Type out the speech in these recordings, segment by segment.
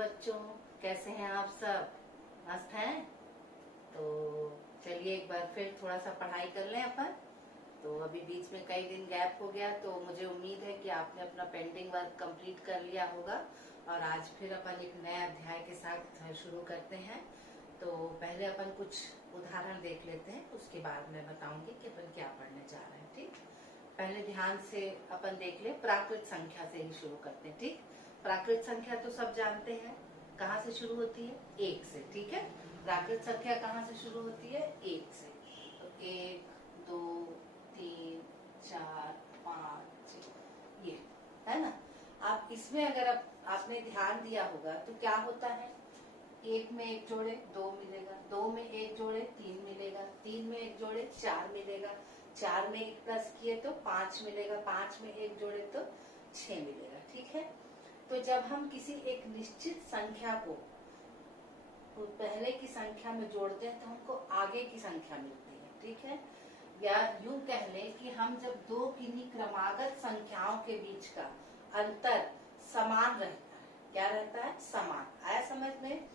बच्चों, कैसे हैं आप सब? मस्त हैं? तो चलिए एक बार फिर थोड़ा सा पढ़ाई कर लें अपन। तो अभी बीच में कई दिन गैप हो गया, तो मुझे उम्मीद है कि आपने अपना पेंडिंग वर्क कंप्लीट कर लिया होगा और आज फिर अपन एक नया अध्याय के साथ शुरू करते हैं। तो पहले अपन कुछ उदाहरण देख लेते हैं, उसके बाद मैं बताऊंगी कि अपन क्या पढ़ने जा रहे हैं। ठीक, पहले ध्यान से अपन देख ले। प्राकृत संख्या से ही शुरू करते हैं। ठीक, प्राकृत संख्या तो सब जानते हैं, कहाँ से शुरू होती है? एक से। ठीक है, प्राकृत संख्या कहाँ से शुरू होती है? एक से। तो एक, दो, तीन, चार, पाँच, छह, ये है ना। आप इसमें अगर आपने ध्यान दिया होगा तो क्या होता है? एक में एक जोड़े दो मिलेगा, दो में एक जोड़े तीन मिलेगा, तीन में एक जोड़े चार मिलेगा, चार में एक प्लस किए तो पांच मिलेगा, पांच में एक जोड़े तो छह मिलेगा। ठीक है, तो जब हम किसी एक निश्चित संख्या को पहले की संख्या में जोड़ते हैं तो हमको आगे की संख्या मिलती है। ठीक है, या यूं कह लें कि हम जब दो किन्हीं क्रमागत संख्याओं के बीच का अंतर समान रहता है। क्या रहता है? समान। आया समझ में?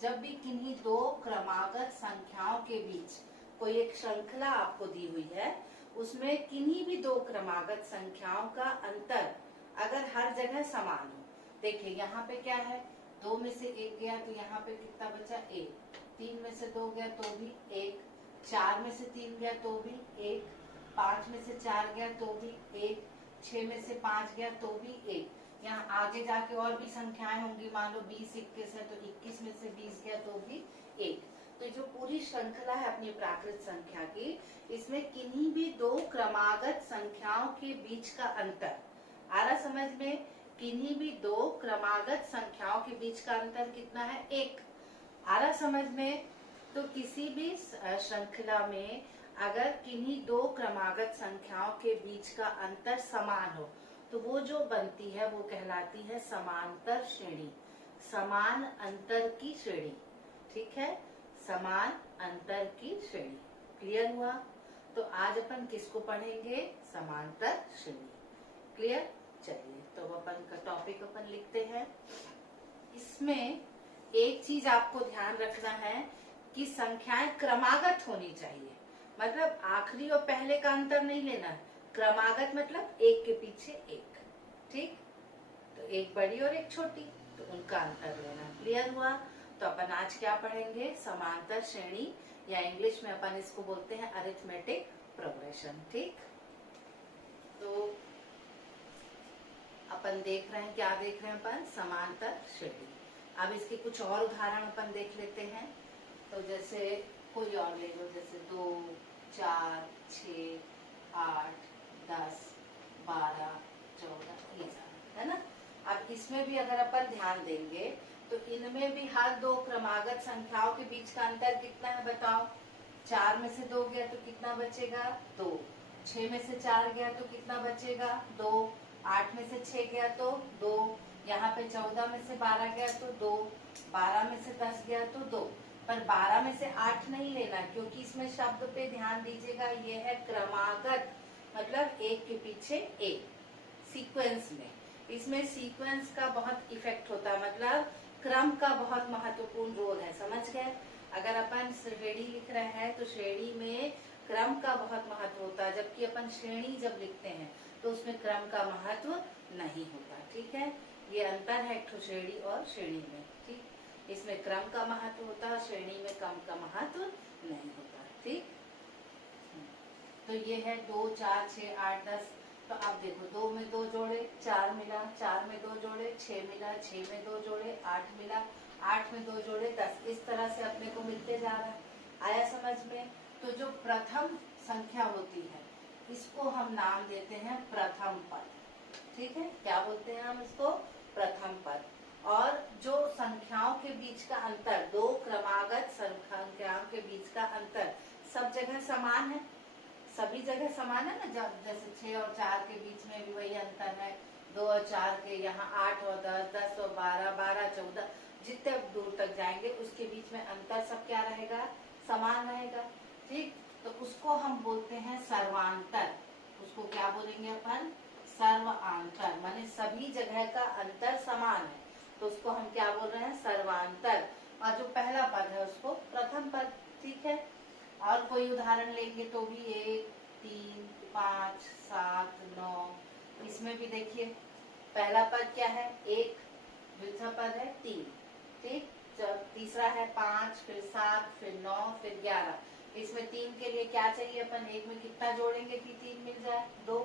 जब भी किन्हीं दो क्रमागत संख्याओं के बीच कोई एक श्रृंखला आपको दी हुई है, उसमें किन्हीं भी दो क्रमागत संख्याओं का अंतर अगर हर जगह समान हो। देखिए यहाँ पे क्या है, दो में से एक गया तो यहाँ पे कितना बचा? एक। तीन में से दो गया तो भी एक, चार में से तीन गया तो भी एक, पांच में से चार गया तो भी एक, छह में से पांच गया तो भी एक। यहाँ आगे जाके और भी संख्याएं होंगी, मान लो 20, 21 है तो 21 में से 20 गया तो भी एक। तो जो पूरी श्रृंखला है अपनी प्राकृत संख्या की, इसमें किन्हीं भी दो क्रमागत संख्याओं के बीच का अंतर आ रहा समझ में? किन्हीं भी दो क्रमागत संख्याओं के बीच का अंतर कितना है? एक। आ रहा समझ में? तो किसी भी श्रृंखला में अगर किन्हीं दो क्रमागत संख्याओं के बीच का अंतर समान हो तो वो जो बनती है वो कहलाती है समांतर श्रेणी, समान अंतर की श्रेणी। ठीक है, समान अंतर की श्रेणी। क्लियर हुआ? तो आज अपन किसको पढ़ेंगे? समांतर श्रेणी। क्लियर? चलिए तो अपन का टॉपिक अपन लिखते हैं। इसमें एक चीज आपको ध्यान रखना है कि संख्याएं क्रमागत होनी चाहिए, मतलब आखिरी और पहले का अंतर नहीं लेना। क्रमागत मतलब एक के पीछे एक। ठीक, तो एक बड़ी और एक छोटी, तो उनका अंतर लेना। क्लियर हुआ? तो अपन आज क्या पढ़ेंगे? समांतर श्रेणी, या इंग्लिश में अपन इसको बोलते हैं अरिथमेटिक प्रोग्रेशन। ठीक, तो अपन देख रहे हैं, क्या देख रहे हैं अपन? समांतर श्रेणी। अब इसके कुछ और उदाहरण अपन देख लेते हैं। तो जैसे कोई और ले लो, जैसे 2, 4, 6, 8, 10, 12, 14, ये सारा है ना। अब इसमें भी अगर अपन ध्यान देंगे तो इनमें भी हर दो क्रमागत संख्याओं के बीच का अंतर कितना है बताओ? 4 में से 2 गया तो कितना बचेगा? 2। 6 में से 4 गया तो कितना बचेगा? 2। 8 में से 6 गया तो 2। यहाँ पे 14 में से 12 गया तो 2। 12 में से 10 गया तो 2। पर 12 में से 8 नहीं लेना, क्योंकि इसमें शब्द पे ध्यान दीजिएगा, ये है क्रमागत, मतलब एक के पीछे एक, सीक्वेंस में। इसमें सीक्वेंस का बहुत इफेक्ट होता है, मतलब क्रम का बहुत महत्वपूर्ण रोल है। समझ गए? अगर अपन श्रेणी लिख रहे हैं तो श्रेणी में क्रम का बहुत महत्व होता है, जबकि अपन श्रेणी जब लिखते हैं तो उसमें क्रम का महत्व नहीं होता। ठीक है, ये अंतर है एक श्रेणी और श्रेणी में। ठीक, इसमें क्रम का महत्व होता है, श्रेणी में क्रम का महत्व नहीं होता। ठीक, तो ये है 2, 4, 6, 8, 10। तो अब देखो, 2 में 2 जोड़े 4 मिला, 4 में 2 जोड़े 6 मिला, 6 में 2 जोड़े 8 मिला, 8 में 2 जोड़े 10। इस तरह से अपने को मिलते जा रहा है। आया समझ में? तो जो प्रथम संख्या होती है इसको हम नाम देते हैं प्रथम पद। ठीक है, क्या बोलते हैं हम इसको? प्रथम पद। और जो संख्याओं के बीच का अंतर, दो क्रमागत संख्याओं के बीच का अंतर सब जगह समान है, सभी जगह समान है ना। जैसे 6 और 4 के बीच में भी वही अंतर है, 2 और 4 के, यहाँ 8 और 10, 10 और 12, 12, 14, जितने दूर तक जाएंगे उसके बीच में अंतर सब क्या रहेगा? समान रहेगा। ठीक, तो उसको हम बोलते हैं सर्वांतर। उसको क्या बोलेंगे अपन? सर्वांतर, माने सभी जगह का अंतर समान है। तो उसको हम क्या बोल रहे हैं, सर्वांतर। और जो पहला पद है उसको प्रथम पद। ठीक है, और कोई उदाहरण लेंगे तो भी 1, 3, 5, 7, 9। इसमें भी देखिए पहला पद क्या है 1, दूसरा पद है 3। ठीक, जब तीसरा है 5, फिर 7, फिर 9, फिर 11। इसमें 3 के लिए क्या चाहिए अपन, 1 में कितना जोड़ेंगे कि 3 मिल जाए, 2।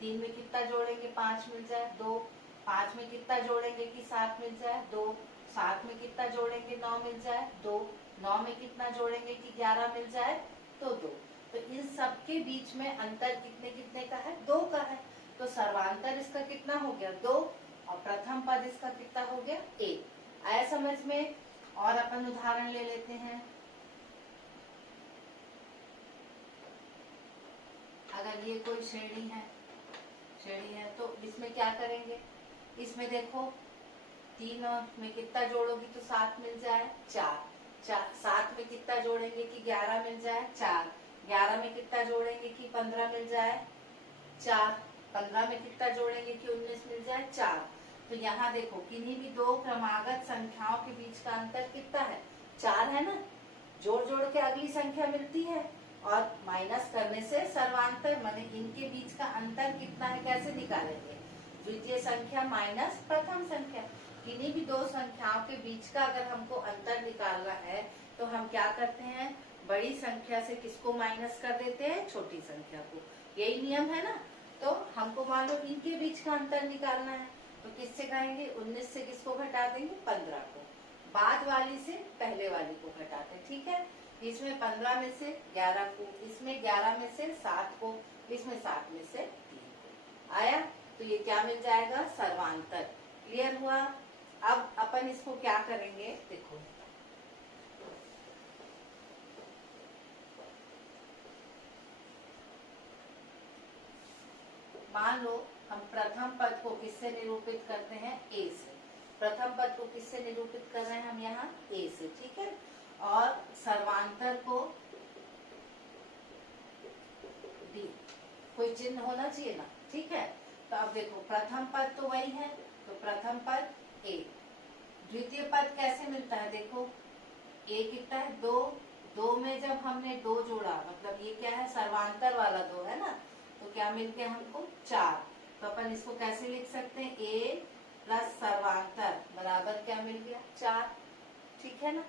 3 में कितना जोड़ेंगे 5 मिल जाए, 2। 5 में कितना जोड़ेंगे कि 7 मिल जाए, 2। 7 में कितना जोड़ेंगे 9 मिल जाए, 2। 9 में कितना जोड़ेंगे कि 11 मिल जाए, तो 2। तो इन सब के बीच में अंतर कितने कितने का है, 2 का है। तो सर्वांतर इसका कितना हो गया, 2। और प्रथम पद इसका कितना हो गया, 1। आया समझ में। और अपन उदाहरण ले लेते हैं। अगर ये कोई श्रेणी है तो इसमें क्या करेंगे, इसमें देखो 3 में कितना जोड़ोगी तो 7 मिल जाए, 4। 7 में कितना जोड़ेंगे कि 11 मिल जाए, 4। 11 में कितना जोड़ेंगे कि 15 मिल जाए, 4। 15 में कितना जोड़ेंगे कि 19 मिल जाए, 4। तो यहाँ देखो किन्हीं भी दो क्रमागत संख्याओं के बीच का अंतर कितना है, 4 है ना। जोड़ जोड़ के अगली संख्या मिलती है और माइनस करने से सर्वांतर, माने इनके बीच का अंतर कितना है कैसे निकालेंगे, द्वितीय संख्या माइनस प्रथम संख्या। किन्हीं भी दो संख्याओं के बीच का अगर हमको अंतर निकालना है तो हम क्या करते हैं, बड़ी संख्या से किसको माइनस कर देते हैं, छोटी संख्या को। यही नियम है ना। तो हमको मान लो इनके बीच का अंतर निकालना है तो किससे करेंगे, 19 से किसको घटा देंगे, 15 को। बाद वाली से पहले वाली को घटाते, ठीक है। इसमें 15 में से 11 को, इसमें 11 में से 7 को, इसमें 7 में से 3 को। आया, तो ये क्या मिल जाएगा, सर्वांतर। क्लियर हुआ। अब अपन इसको क्या करेंगे, देखो मान लो हम प्रथम पद को किससे निरूपित करते हैं, ए से। प्रथम पद को किससे निरूपित कर रहे हैं हम यहाँ, ए से, ठीक है। और सर्वांतर को डी, कोई चिन्ह होना चाहिए ना, ठीक है। तो अब देखो प्रथम पद तो वही है, तो प्रथम पद ए। द्वितीय पद कैसे मिलता है, देखो ए कितना है, 2। 2 में जब हमने 2 जोड़ा, मतलब ये क्या है, सर्वांतर वाला 2 है ना, तो क्या मिल गया हमको, 4। तो अपन इसको कैसे लिख सकते हैं, ए प्लस सर्वांतर बराबर क्या मिल गया, 4। ठीक है ना।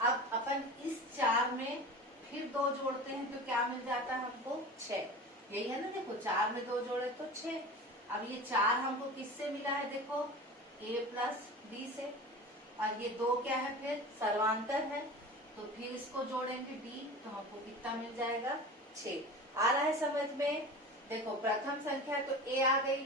अब अपन इस 4 में फिर 2 जोड़ते हैं तो क्या मिल जाता है हमको, 6। यही है ना, देखो 4 में 2 जोड़े तो 6। अब ये 4 हमको किससे मिला है, देखो a प्लस बी से। और ये 2 क्या है, फिर सर्वांतर है, तो फिर इसको जोड़ेंगे d, तो हमको कितना मिल जाएगा, 6। आ रहा है समझ में। देखो प्रथम संख्या तो a आ गई,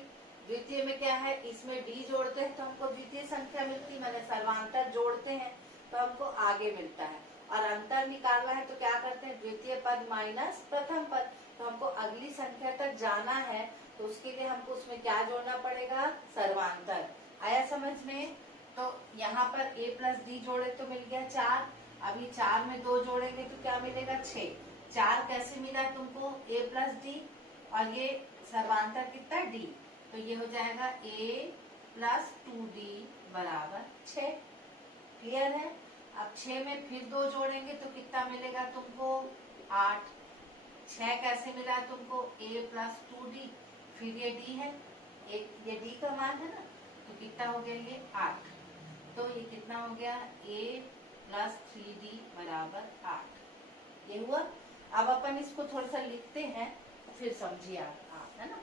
द्वितीय में क्या है, इसमें d जोड़ते हैं तो हमको द्वितीय संख्या मिलती, मैंने सर्वांतर जोड़ते हैं तो हमको आगे मिलता है। और अंतर निकालना है तो क्या करते हैं, द्वितीय पद माइनस प्रथम पद। तो हमको अगली संख्या तक जाना है तो उसके लिए हमको उसमें क्या जोड़ना पड़ेगा, सर्वांतर। आया समझ में। तो यहाँ पर a प्लस डी जोड़े तो मिल गया 4। अभी 4 में 2 जोड़ेंगे तो क्या मिलेगा, 6। 4 कैसे मिला तुमको, a प्लस डी, और ये सर्वांतर कितना, d। तो ये हो जाएगा a प्लस 2d बराबर 6। क्लियर है। अब 6 में फिर 2 जोड़ेंगे तो कितना मिलेगा तुमको, 8। 6 कैसे मिला तुमको, a प्लस 2d, फिर ये d है, एक ये d का मान है ना, तो कितना हो गया ये 8। तो ये कितना हो गया, a प्लस 3d बराबर 8। ये हुआ। अब अपन इसको थोड़ा सा लिखते हैं फिर समझिए आप, है ना।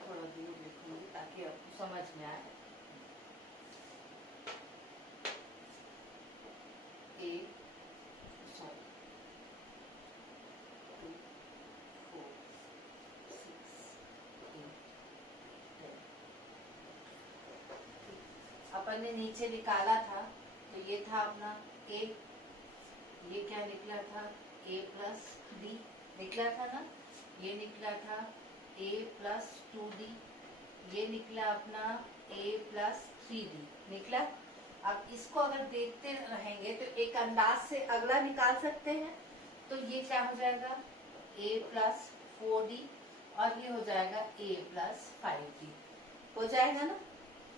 थोड़ा दूर लिखूंगी ताकि आपको समझ में आए। a sorry 2 4 6 8 10। अपन ने नीचे निकाला था तो ये था अपना a, ये क्या निकला था, a प्लस डी निकला था ना, ये निकला था a प्लस 2d, ये निकला अपना a प्लस 3d निकला। अब इसको अगर देखते रहेंगे तो एक अंदाज से अगला निकाल सकते हैं। तो ये क्या हो जाएगा, a प्लस 4d, और ये हो जाएगा a प्लस 5d। हो जाएगा ना।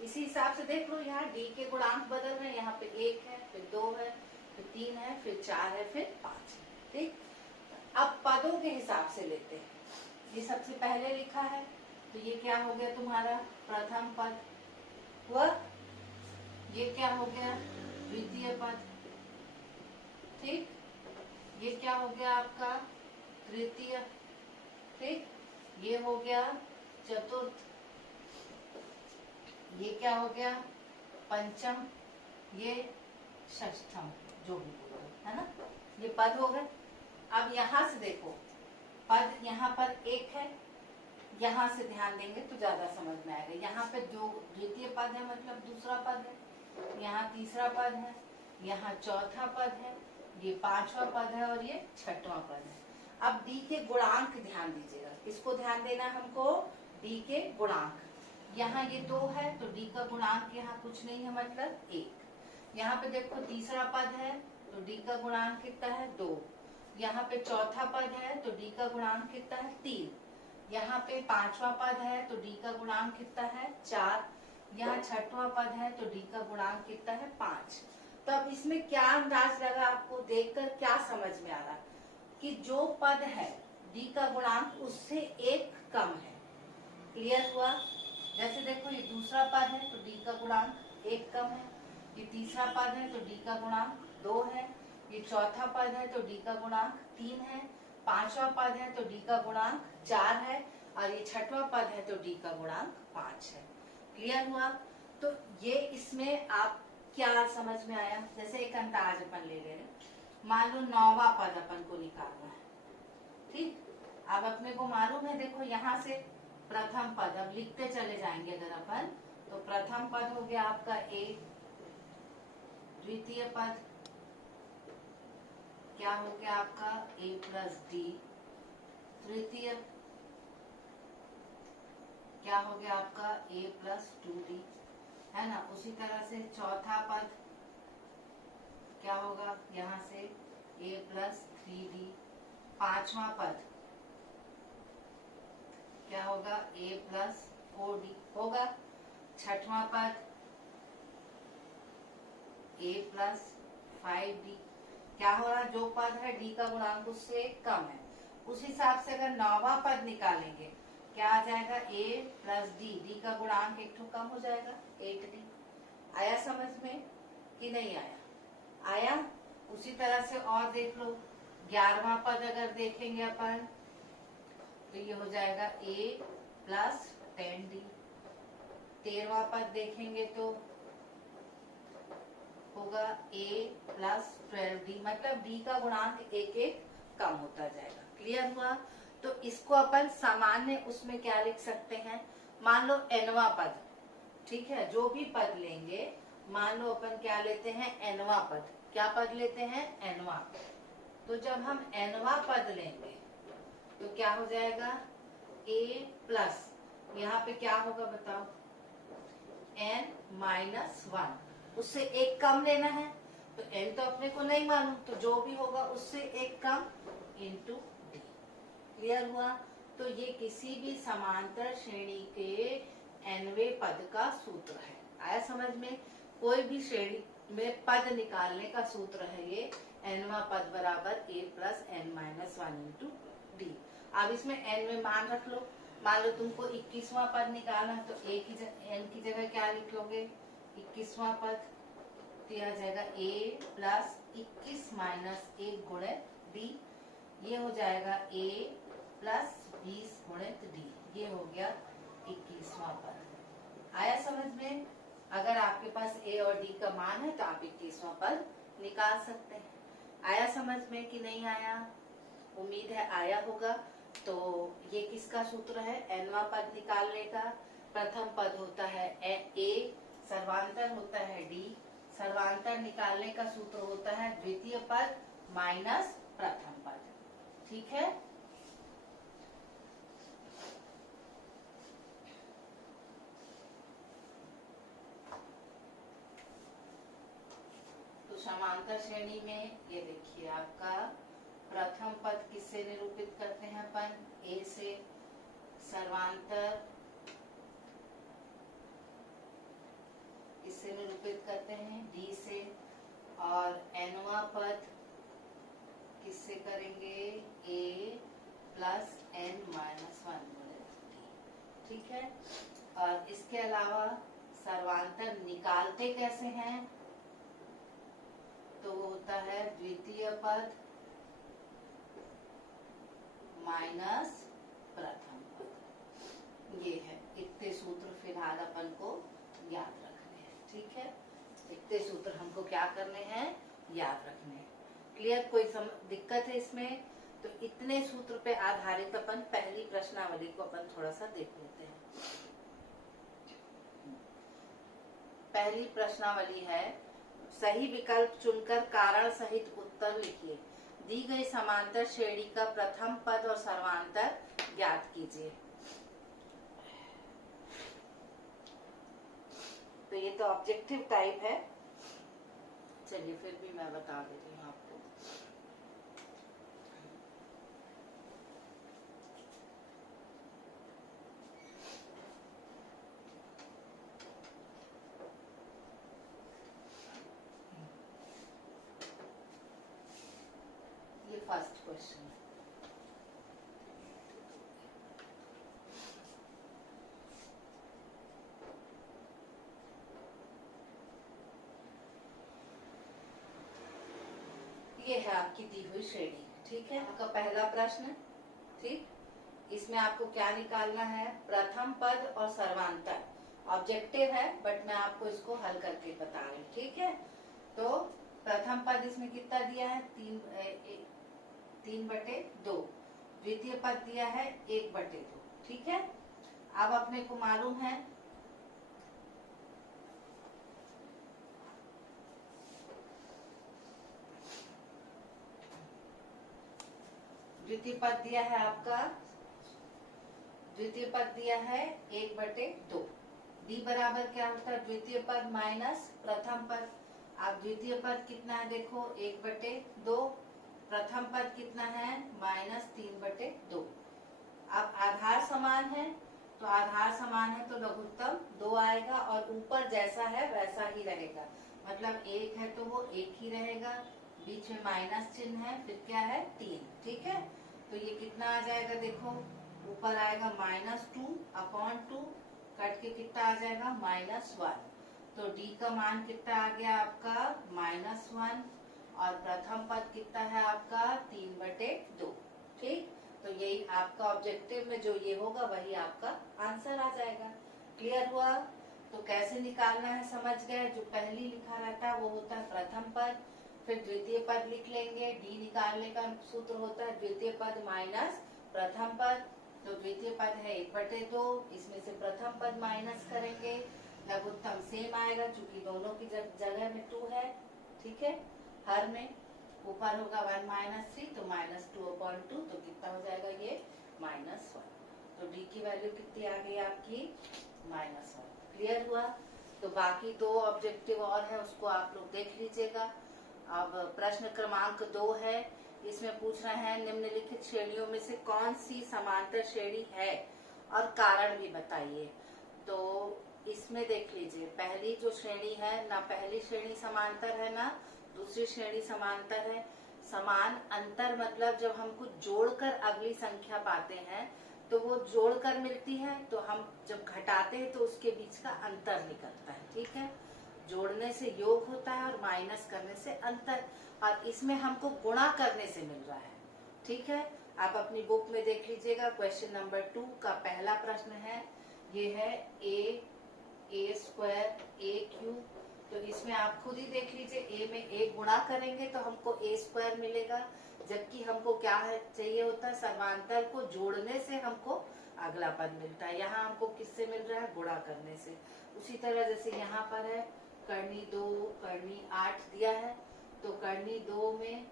इसी हिसाब से देख लो, यहाँ d के गुणांक बदल रहे हैं, यहाँ पे 1 है, फिर 2 है, फिर 3 है, फिर 4 है, फिर 5 है। ठीक, अब पदों के हिसाब से लेते हैं। ये सबसे पहले लिखा है, तो ये क्या हो गया तुम्हारा प्रथम पद हुआ, ये क्या हो गया द्वितीय पद, ठीक, ये क्या हो गया आपका तृतीय, ठीक, ये हो गया चतुर्थ, ये क्या हो गया पंचम, ये षष्ठम, जो भी बोलो, है ना, ये पद हो गए। अब यहाँ से देखो, पद यहाँ पर एक है, यहाँ से ध्यान देंगे तो ज्यादा समझ में आएगा। यहाँ पे जो द्वितीय पद है मतलब दूसरा पद है, यहाँ तीसरा पद है, यहाँ चौथा पद है, ये पांचवा पद है और ये छठवां पद है। अब डी के गुणांक ध्यान दीजिएगा, इसको ध्यान देना हमको, डी के गुणांक। यहाँ ये 2 है तो डी का गुणांक यहाँ कुछ नहीं है मतलब 1। यहाँ पे देखो तीसरा पद है तो डी का गुणांक कितना है 2। यहाँ पे चौथा पद है तो डी का गुणांक कितना है 3। यहाँ पे पांचवा पद है तो डी का गुणांक कितना है 4। यहाँ छठवां पद है तो डी का गुणांक कितना है 5। तो अब इसमें क्या अंदाज लगा आपको, देखकर क्या समझ में आ रहा कि जो पद है डी का गुणांक उससे 1 कम है। क्लियर हुआ। जैसे देखो ये दूसरा पद है तो डी का गुणांक 1 कम है, ये तीसरा पद है तो डी का गुणांक 2 है, ये चौथा पद है तो डी का गुणांक 3 है, पांचवा पद है तो डी का गुणांक 4 है और ये छठवां पद है तो डी का गुणांक 5 है। क्लियर हुआ। तो ये इसमें आप क्या समझ में आया, जैसे एक अंदाज अपन ले रहे हैं, मान लो 9वां पद अपन को निकालना है, ठीक। अब अपने को मालूम है, देखो यहाँ से प्रथम पद अब लिखते चले जाएंगे अगर अपन, तो प्रथम पद हो गया आपका a, द्वितीय पद क्या हो गया आपका a प्लस d, तृतीय क्या हो गया आपका a प्लस 2d, है ना। उसी तरह से चौथा पद क्या होगा, यहाँ से a प्लस 3d। पांचवा पद क्या होगा a प्लस 4d होगा। छठवां पद a प्लस 5d। क्या हो रहा, जो पद है डी का गुणांक उससे कम है, उस हिसाब से अगर 9वां पद निकालेंगे क्या आ जाएगा a प्लस डी, डी का गुणांक एक ठो कम हो जाएगा 8d। आया समझ में कि नहीं आया, आया। उसी तरह से और देख लो, 11वां पद अगर देखेंगे अपन तो ये हो जाएगा a प्लस 10d। 13वां पद देखेंगे तो होगा a प्लस 12d, मतलब d का गुणांक एक एक कम होता जाएगा। क्लियर हुआ। तो इसको अपन सामान्य उसमें क्या लिख सकते हैं, मान लो nवां पद, ठीक है, जो भी पद लेंगे, मान लो अपन क्या लेते हैं nवां पद, क्या पद लेते हैं nवां। तो जब हम nवां पद लेंगे तो क्या हो जाएगा a प्लस, यहाँ पे क्या होगा बताओ, n माइनस 1, उससे एक कम लेना है, तो n तो अपने को नहीं मालूम, तो जो भी होगा उससे एक कम इंटू डी। क्लियर हुआ। तो ये किसी भी समांतर श्रेणी के nवें पद का सूत्र है। आया समझ में, कोई भी श्रेणी में पद निकालने का सूत्र है ये, nवां पद बराबर a plus n minus 1 into D. अब इसमें n में मान रख लो, मान लो तुमको 21वां पद निकालना है तो a की n की जगह क्या लिख लोगे 21वां पद, तो यह आ जाएगा a प्लस 21 माइनस 1 गुणित d, ये हो जाएगा a प्लस 20 गुणित d, ये हो गया 21वां पद। आया समझ में। अगर आपके पास a और d का मान है तो आप 21वां पद निकाल सकते हैं। आया समझ में कि नहीं आया, उम्मीद है आया होगा। तो ये किसका सूत्र है, nवां पद निकालने का। प्रथम पद होता है a, सर्वांतर होता है d, सर्वांतर निकालने का सूत्र होता है द्वितीय पद माइनस प्रथम पद। ठीक है। तो समांतर श्रेणी में ये देखिए आपका प्रथम पद किससे निरूपित करते हैं अपन, a से, सर्वांतर इससे निरूपित करते हैं डी से, और एनवा पद किससे करेंगे, ए प्लस एन माइनस 1 डी। ठीक है, और इसके अलावा सर्वांतर निकालते कैसे हैं, तो वो होता है द्वितीय पद माइनस प्रथम पद। ये है इतने सूत्र फिलहाल अपन को याद रखने हैं। ठीक है, इतने सूत्र हमको क्या करने हैं, याद रखने हैं। क्लियर, कोई दिक्कत है इसमें, तो इतने सूत्र पे आधारित अपन पहली प्रश्नावली को अपन थोड़ा सा देख लेते हैं। पहली प्रश्नावली है, सही विकल्प चुनकर कारण सहित उत्तर लिखिए। दी गई समांतर श्रेणी का प्रथम पद और सर्वांतर ज्ञात कीजिए। तो ये तो ऑब्जेक्टिव टाइप है, चलिए फिर भी मैं बता देती हूँ आपको। ये फर्स्ट क्वेश्चन है। ये है आपकी दी हुई श्रेणी। ठीक है, आपका पहला प्रश्न। ठीक, इसमें आपको क्या निकालना है, प्रथम पद और सर्वांतर। ऑब्जेक्टिव है बट मैं आपको इसको हल करके बता रही हूँ। ठीक है, तो प्रथम पद इसमें कितना दिया है, 3/2। द्वितीय पद दिया है 1/2। ठीक है, अब अपने को मालूम है द्वितीय पद दिया है आपका, द्वितीय पद दिया है 1/2। डी बराबर क्या होता है, द्वितीय पद माइनस प्रथम पद। अब द्वितीय पद कितना है, देखो 1/2। प्रथम पद कितना है, -3/2। अब आधार समान है, तो आधार समान है तो लघुत्तम 2 आएगा, और ऊपर जैसा है वैसा ही रहेगा। मतलब 1 है तो वो 1 ही रहेगा, बीच में माइनस चिन्ह है, फिर क्या है 3। ठीक है, तो ये कितना आ जाएगा, देखो ऊपर आएगा -2/2, कट के कितना आ जाएगा -1। तो डी का मान कितना आ गया आपका -1, और प्रथम पद कितना है आपका 3/2। ठीक, तो यही आपका ऑब्जेक्टिव में जो ये होगा वही आपका आंसर आ जाएगा। क्लियर हुआ, तो कैसे निकालना है समझ गए। जो पहली लिखा रहता है वो होता है प्रथम पद, फिर द्वितीय पद लिख लेंगे। डी निकालने का सूत्र होता है द्वितीय पद माइनस प्रथम पद। तो द्वितीय पद है 1/2, इसमें से प्रथम पद माइनस करेंगे, लघुत्तम सेम आएगा चूंकि दोनों की जगह में 2 है। ठीक है, हर में ऊपर होगा 1 - 3, तो -2/2, तो कितना हो जाएगा ये -1। तो डी की वैल्यू कितनी आ गई आपकी -1। क्लियर हुआ, तो बाकी 2 ऑब्जेक्टिव और है, उसको आप लोग देख लीजिएगा। अब प्रश्न क्रमांक 2 है, इसमें पूछ रहे हैं निम्नलिखित श्रेणियों में से कौन सी समांतर श्रेणी है और कारण भी बताइए। तो इसमें देख लीजिए, पहली जो श्रेणी है ना, पहली श्रेणी समांतर है ना दूसरी श्रेणी समांतर है। समान अंतर मतलब जब हम कुछ जोड़कर अगली संख्या पाते हैं तो वो जोड़कर मिलती है, तो हम जब घटाते हैं तो उसके बीच का अंतर निकलता है। ठीक है, जोड़ने से योग होता है और माइनस करने से अंतर, और इसमें हमको गुणा करने से मिल रहा है। ठीक है, आप अपनी बुक में देख लीजिएगा, क्वेश्चन नंबर 2 का पहला प्रश्न है, ये है a² a³। तो इसमें आप खुद ही देख लीजिए, a में 1 गुणा करेंगे तो हमको a² मिलेगा, जबकि हमको क्या है चाहिए होता है, सर्वांतर को जोड़ने से हमको अगला पद मिलता है। यहाँ हमको किससे मिल रहा है, गुणा करने से। उसी तरह जैसे यहाँ पर है करनी 2 करनी 8 दिया है, तो करनी 2 में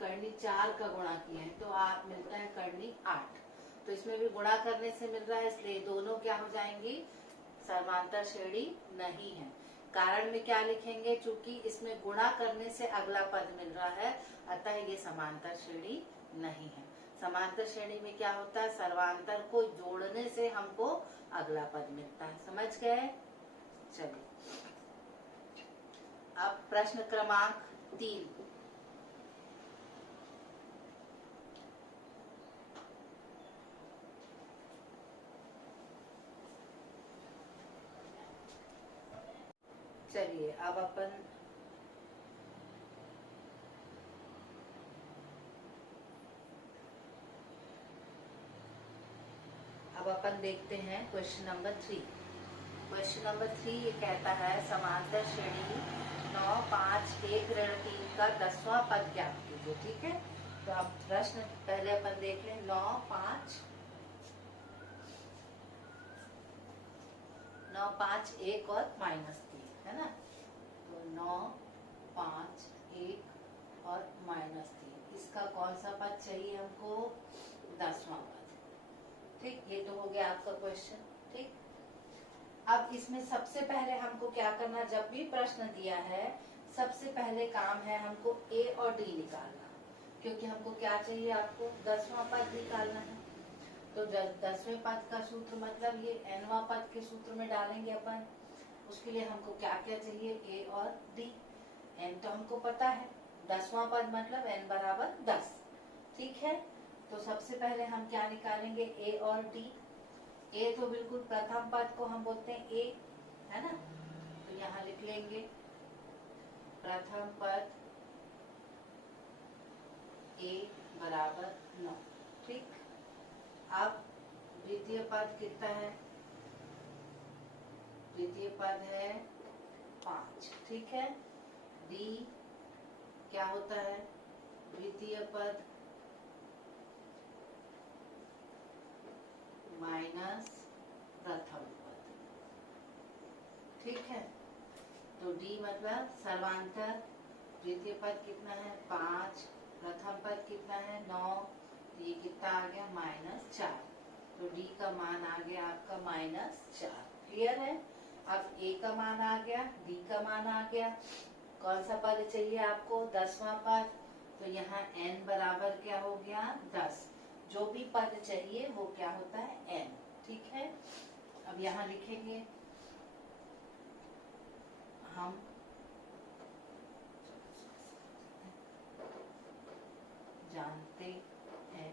करनी 4 का गुणा किए हैं तो मिलता है करनी 8। तो इसमें भी गुणा करने से मिल रहा है, इसलिए दोनों क्या हो जाएंगी, समांतर श्रेणी नहीं है। कारण में क्या लिखेंगे, चूंकि इसमें गुणा करने से अगला पद मिल रहा है, अतः ये समांतर श्रेणी नहीं है। समांतर श्रेणी में क्या होता है, सर्वांतर को जोड़ने से हमको अगला पद मिलता है। समझ गए? चलिए अब प्रश्न क्रमांक 3। चलिए अब अपन देखते हैं क्वेश्चन नंबर 3। क्वेश्चन नंबर 3 ये कहता है समांतर श्रेणी 9, 5, 1 ऋण 3 का 10वां पद ज्ञात कीजिए। ठीक है, तो अब प्रश्न पहले अपन देख लें। 9, 5, 1 और -3 है ना। तो 9, 5, 1 और -3, इसका कौन सा पद चाहिए हमको, 10वां पद। ठीक, ये तो हो गया आपका क्वेश्चन। ठीक, अब इसमें सबसे पहले हमको क्या करना, जब भी प्रश्न दिया है सबसे पहले काम है हमको ए और डी निकालना, क्योंकि हमको क्या चाहिए, आपको 10वां पद निकालना है। तो 10वें पद का सूत्र मतलब ये nवां पद के सूत्र में डालेंगे अपन। उसके लिए हमको क्या क्या चाहिए, ए और डी। n तो हमको पता है, 10वां पद मतलब n बराबर 10। ठीक है, तो सबसे पहले हम क्या निकालेंगे, ए और डी। ए तो बिल्कुल प्रथम पद को हम बोलते हैं ए, है ना। तो यहाँ लिख लेंगे प्रथम पद ए बराबर 9। ठीक, अब द्वितीय पद कितना है, द्वितीय पद है 5। ठीक है, डी क्या होता है, द्वितीय पद माइनस प्रथम पद। ठीक है, तो डी मतलब सर्वांतर, द्वितीय पद कितना है 5, प्रथम पद कितना है 9, तो ये कितना आ गया -4। तो डी का मान आ गया आपका -4। क्लियर है? अब ए का मान आ गया, डी का मान आ गया। कौन सा पद चाहिए आपको, 10वां पद। तो यहाँ n बराबर क्या हो गया 10। जो भी पद चाहिए वो क्या होता है n। ठीक है, अब यहाँ लिखेंगे हम जानते हैं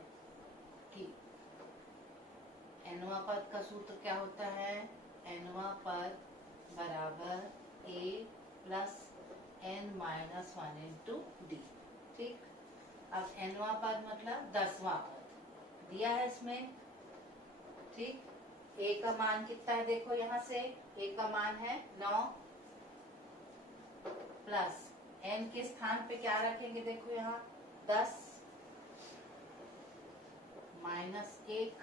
कि nवां पद का सूत्र क्या होता है, nवां पद बराबर a plus n-1 into D. ठीक, अब nवां पद मतलब 10वां पद दिया है इसमें। ठीक, a का मान कितना है, देखो यहाँ से a का मान है 9 प्लस n के स्थान पे क्या रखेंगे, देखो यहाँ 10 -1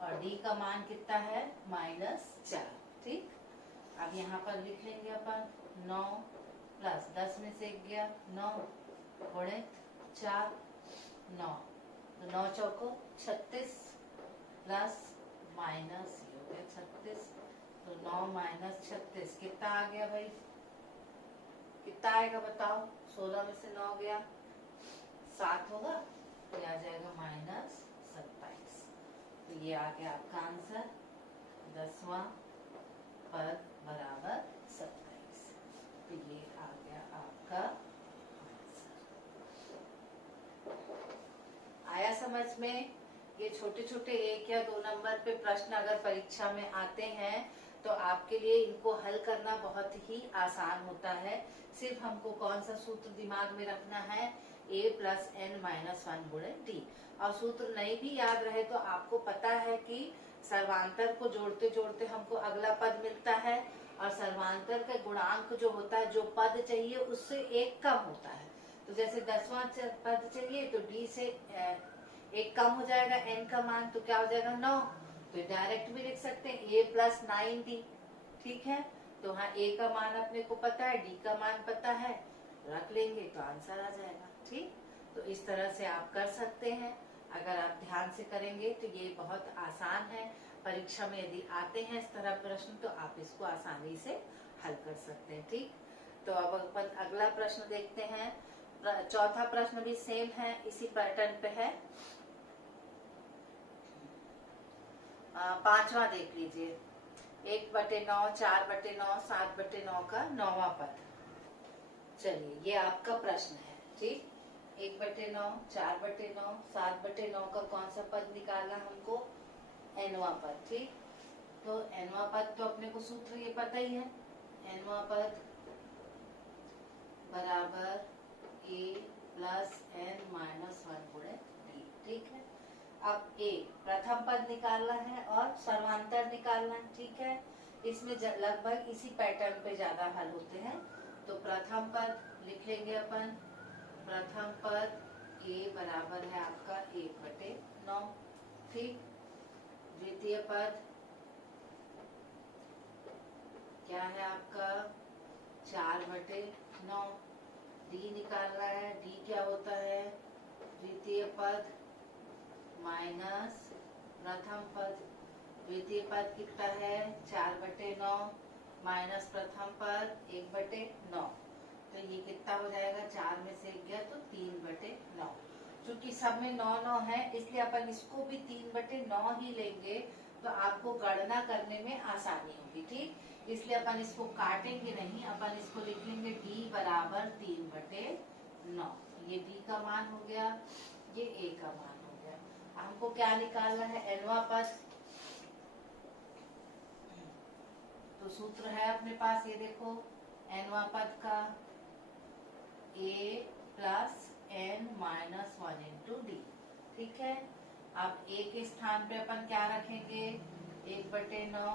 और d का मान कितना है -4। ठीक, अब यहाँ पर लिख लेंगे अपन 9 प्लस 10 में से 1 गया 9 गुणित 4 9, तो 9 चौको 36 प्लस माइनस ये हो गया 36। तो 9 - 36 कितना आ गया भाई, कितना आएगा बताओ, 16 में से 9 गया 7 होगा, तो आ जाएगा -27। तो ये आ गया आपका आंसर, 10वां पद बराबर 27। तो ये आ गया आपका आंसर। आया समझ में? ये छोटे छोटे 1 या 2 नंबर पे प्रश्न अगर परीक्षा में आते हैं तो आपके लिए इनको हल करना बहुत ही आसान होता है। सिर्फ हमको कौन सा सूत्र दिमाग में रखना है, a प्लस n-1 गुणे डी। और सूत्र नहीं भी याद रहे तो आपको पता है कि सर्वांतर को जोड़ते जोड़ते हमको अगला पद मिलता है, और सर्वांतर का गुणांक जो होता है, जो पद चाहिए उससे 1 कम होता है। तो जैसे 10वां पद चाहिए तो d से 1 कम हो जाएगा n का मान, तो क्या हो जाएगा 9। तो डायरेक्ट भी लिख सकते हैं a प्लस 9d। ठीक है, तो हाँ a का मान अपने को पता है, d का मान पता है, रख लेंगे तो आंसर आ जाएगा। ठीक, तो इस तरह से आप कर सकते हैं। अगर आप ध्यान से करेंगे तो ये बहुत आसान है। परीक्षा में यदि आते हैं इस तरह प्रश्न तो आप इसको आसानी से हल कर सकते हैं। ठीक, तो अब अपन अगला प्रश्न देखते हैं। चौथा प्रश्न भी सेम है, इसी पैटर्न पे है। पांचवा देख लीजिए, 1/9, 4/9, 7/9 का 9वां पद। चलिए ये आपका प्रश्न है, ठीक। 1/9, 4/9, 7/9 का कौन सा पद निकालना हमको? nवां पद, ठीक। तो nवां पद तो अपने को सूत्र ये पता ही है, nवां पद बराबर a प्लस n माइनस 1 गुणे d, ठीक है। अब a प्रथम पद निकालना है और सर्वांतर निकालना है, ठीक है। इसमें लगभग इसी पैटर्न पे ज्यादा हल होते हैं। तो प्रथम पद लिख लेंगे अपन, प्रथम पद a बराबर है आपका 1/9, ठीक। द्वितीय पद क्या है आपका? 4/9। d निकालना है, d क्या होता है? द्वितीय पद माइनस प्रथम पद। द्वितीय पद कितना है? 4/9 माइनस प्रथम पद 1/9। तो ये कितना हो जाएगा? 4 में से 1 गया तो 3/9। चूंकि सब में 9 है इसलिए अपन इसको भी 3/9 ही लेंगे, तो आपको गणना करने में आसानी होगी, ठीक। इसलिए अपन इसको काटेंगे नहीं, अपन इसको लिख लेंगे d बराबर 3/9। ये d का मान हो गया, ये a का मान हो गया। हमको क्या निकालना है? nवां पद। तो सूत्र है अपने पास, ये देखो, nवां पद का a plus n minus 1 into D, ठीक है। अब a के स्थान पे अपन क्या रखेंगे? 1/9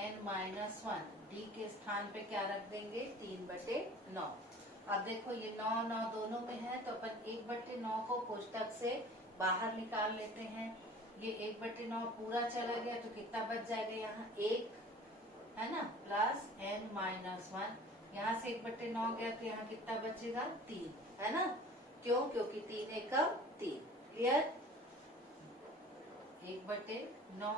n माइनस 1। d के स्थान पे क्या रख देंगे? 3/9। अब देखो ये 9 9 दोनों में है, तो अपन 1/9 को कोष्टक से बाहर निकाल लेते हैं। ये 1/9 पूरा चला गया तो कितना बच जाएगा? यहाँ 1 है ना, प्लस n माइनस 1। यहाँ से 1/9 गया तो यहाँ कितना बचेगा? 3, है ना। क्यों? क्योंकि 3 एकम 3। क्लियर? 1/9,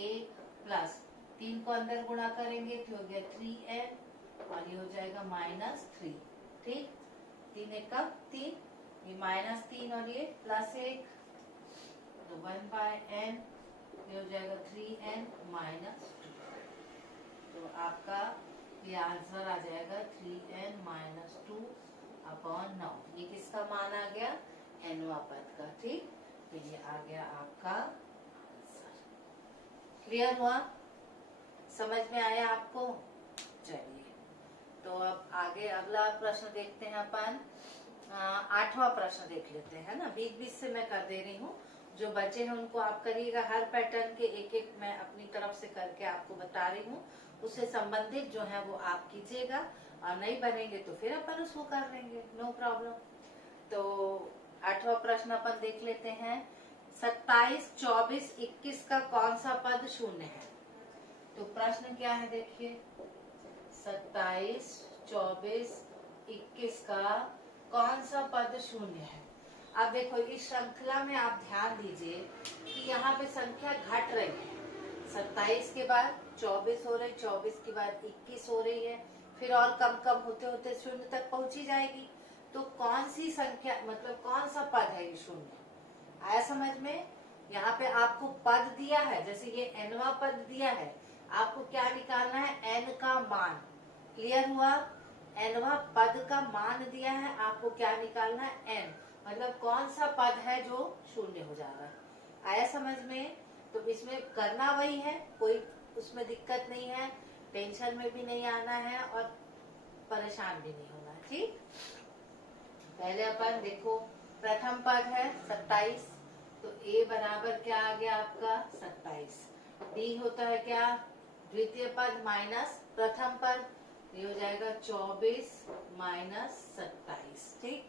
1 प्लस 3 को अंदर गुणा करेंगे तो हो गया 3n और ये हो जाएगा -3, ठीक। 3 एकम 3, ये -3 और ये +1, तो 1/n, ये हो जाएगा 3n - 2। तो आपका ये आंसर आ जाएगा 3n - 2/9। ये किसका मान आ गया? nवां पद का, ठीक। तो ये आ गया आपका आंसर। क्लियर हुआ? समझ में आया आपको? चलिए तो अब आगे अगला प्रश्न देखते हैं अपन। 8वां प्रश्न देख लेते हैं ना, बीच बीच से मैं कर दे रही हूँ, जो बचे हैं उनको आप करिएगा। हर पैटर्न के एक एक मैं अपनी तरफ से करके आपको बता रही हूँ, उससे संबंधित जो है वो आप कीजिएगा, और नहीं बनेंगे तो फिर अपन उसको कर लेंगे, नो प्रॉब्लम। तो 8वां प्रश्न अपन देख लेते हैं। 27, 24, 21 का कौन सा पद शून्य है? तो प्रश्न क्या है देखिए, 27, 24, 21 का कौन सा पद शून्य है? अब देखो इस श्रृंखला में आप ध्यान दीजिए कि यहाँ पे संख्या घट रही है। 27 के बाद 24 हो रही, 24 के बाद 21 हो रही है, फिर और कम कम होते होते शून्य तक पहुंची जाएगी। तो कौन सी संख्या, मतलब कौन सा पद है ये शून्य? आया समझ में? यहाँ पे आपको पद दिया है, जैसे ये nवां पद दिया है, आपको क्या निकालना है? n का मान। क्लियर हुआ? nवां पद का मान दिया है, आपको क्या निकालना है? n, मतलब कौन सा पद है जो शून्य हो जा रहा है। आया समझ में? तो इसमें करना वही है, कोई उसमें दिक्कत नहीं है, टेंशन में भी नहीं आना है और परेशान भी नहीं होना है, ठीक। पहले अपन देखो, प्रथम पद है 27, तो a बराबर क्या आ गया आपका? 27। d होता है क्या? द्वितीय पद माइनस प्रथम पद, ये हो जाएगा 24 - 27, ठीक।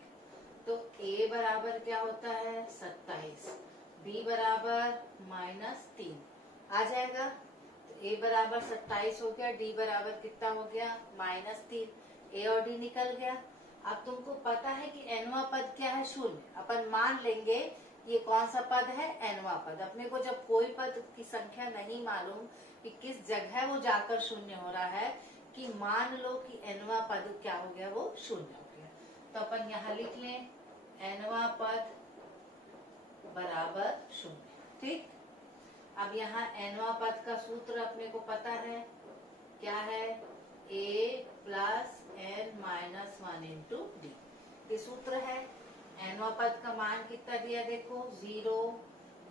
तो a बराबर क्या होता है? 27। b बराबर -3 आ जाएगा, तो a बराबर 27 हो गया, d बराबर कितना हो गया? -3। a और d निकल गया। अब तुमको पता है कि nवां पद क्या है? शून्य। अपन मान लेंगे ये कौन सा पद है? nवां पद। अपने को जब कोई पद की संख्या नहीं मालूम कि किस जगह वो जाकर शून्य हो रहा है, कि मान लो कि nवां पद क्या हो गया? वो शून्य हो गया। तो अपन यहाँ लिख लें nवां पद बराबर शून्य, ठीक। अब यहाँ nवां पद का सूत्र अपने को पता है, क्या है, a plus n minus 1 into D, ये सूत्र है। nवां पद का मान कितना दिया देखो 0,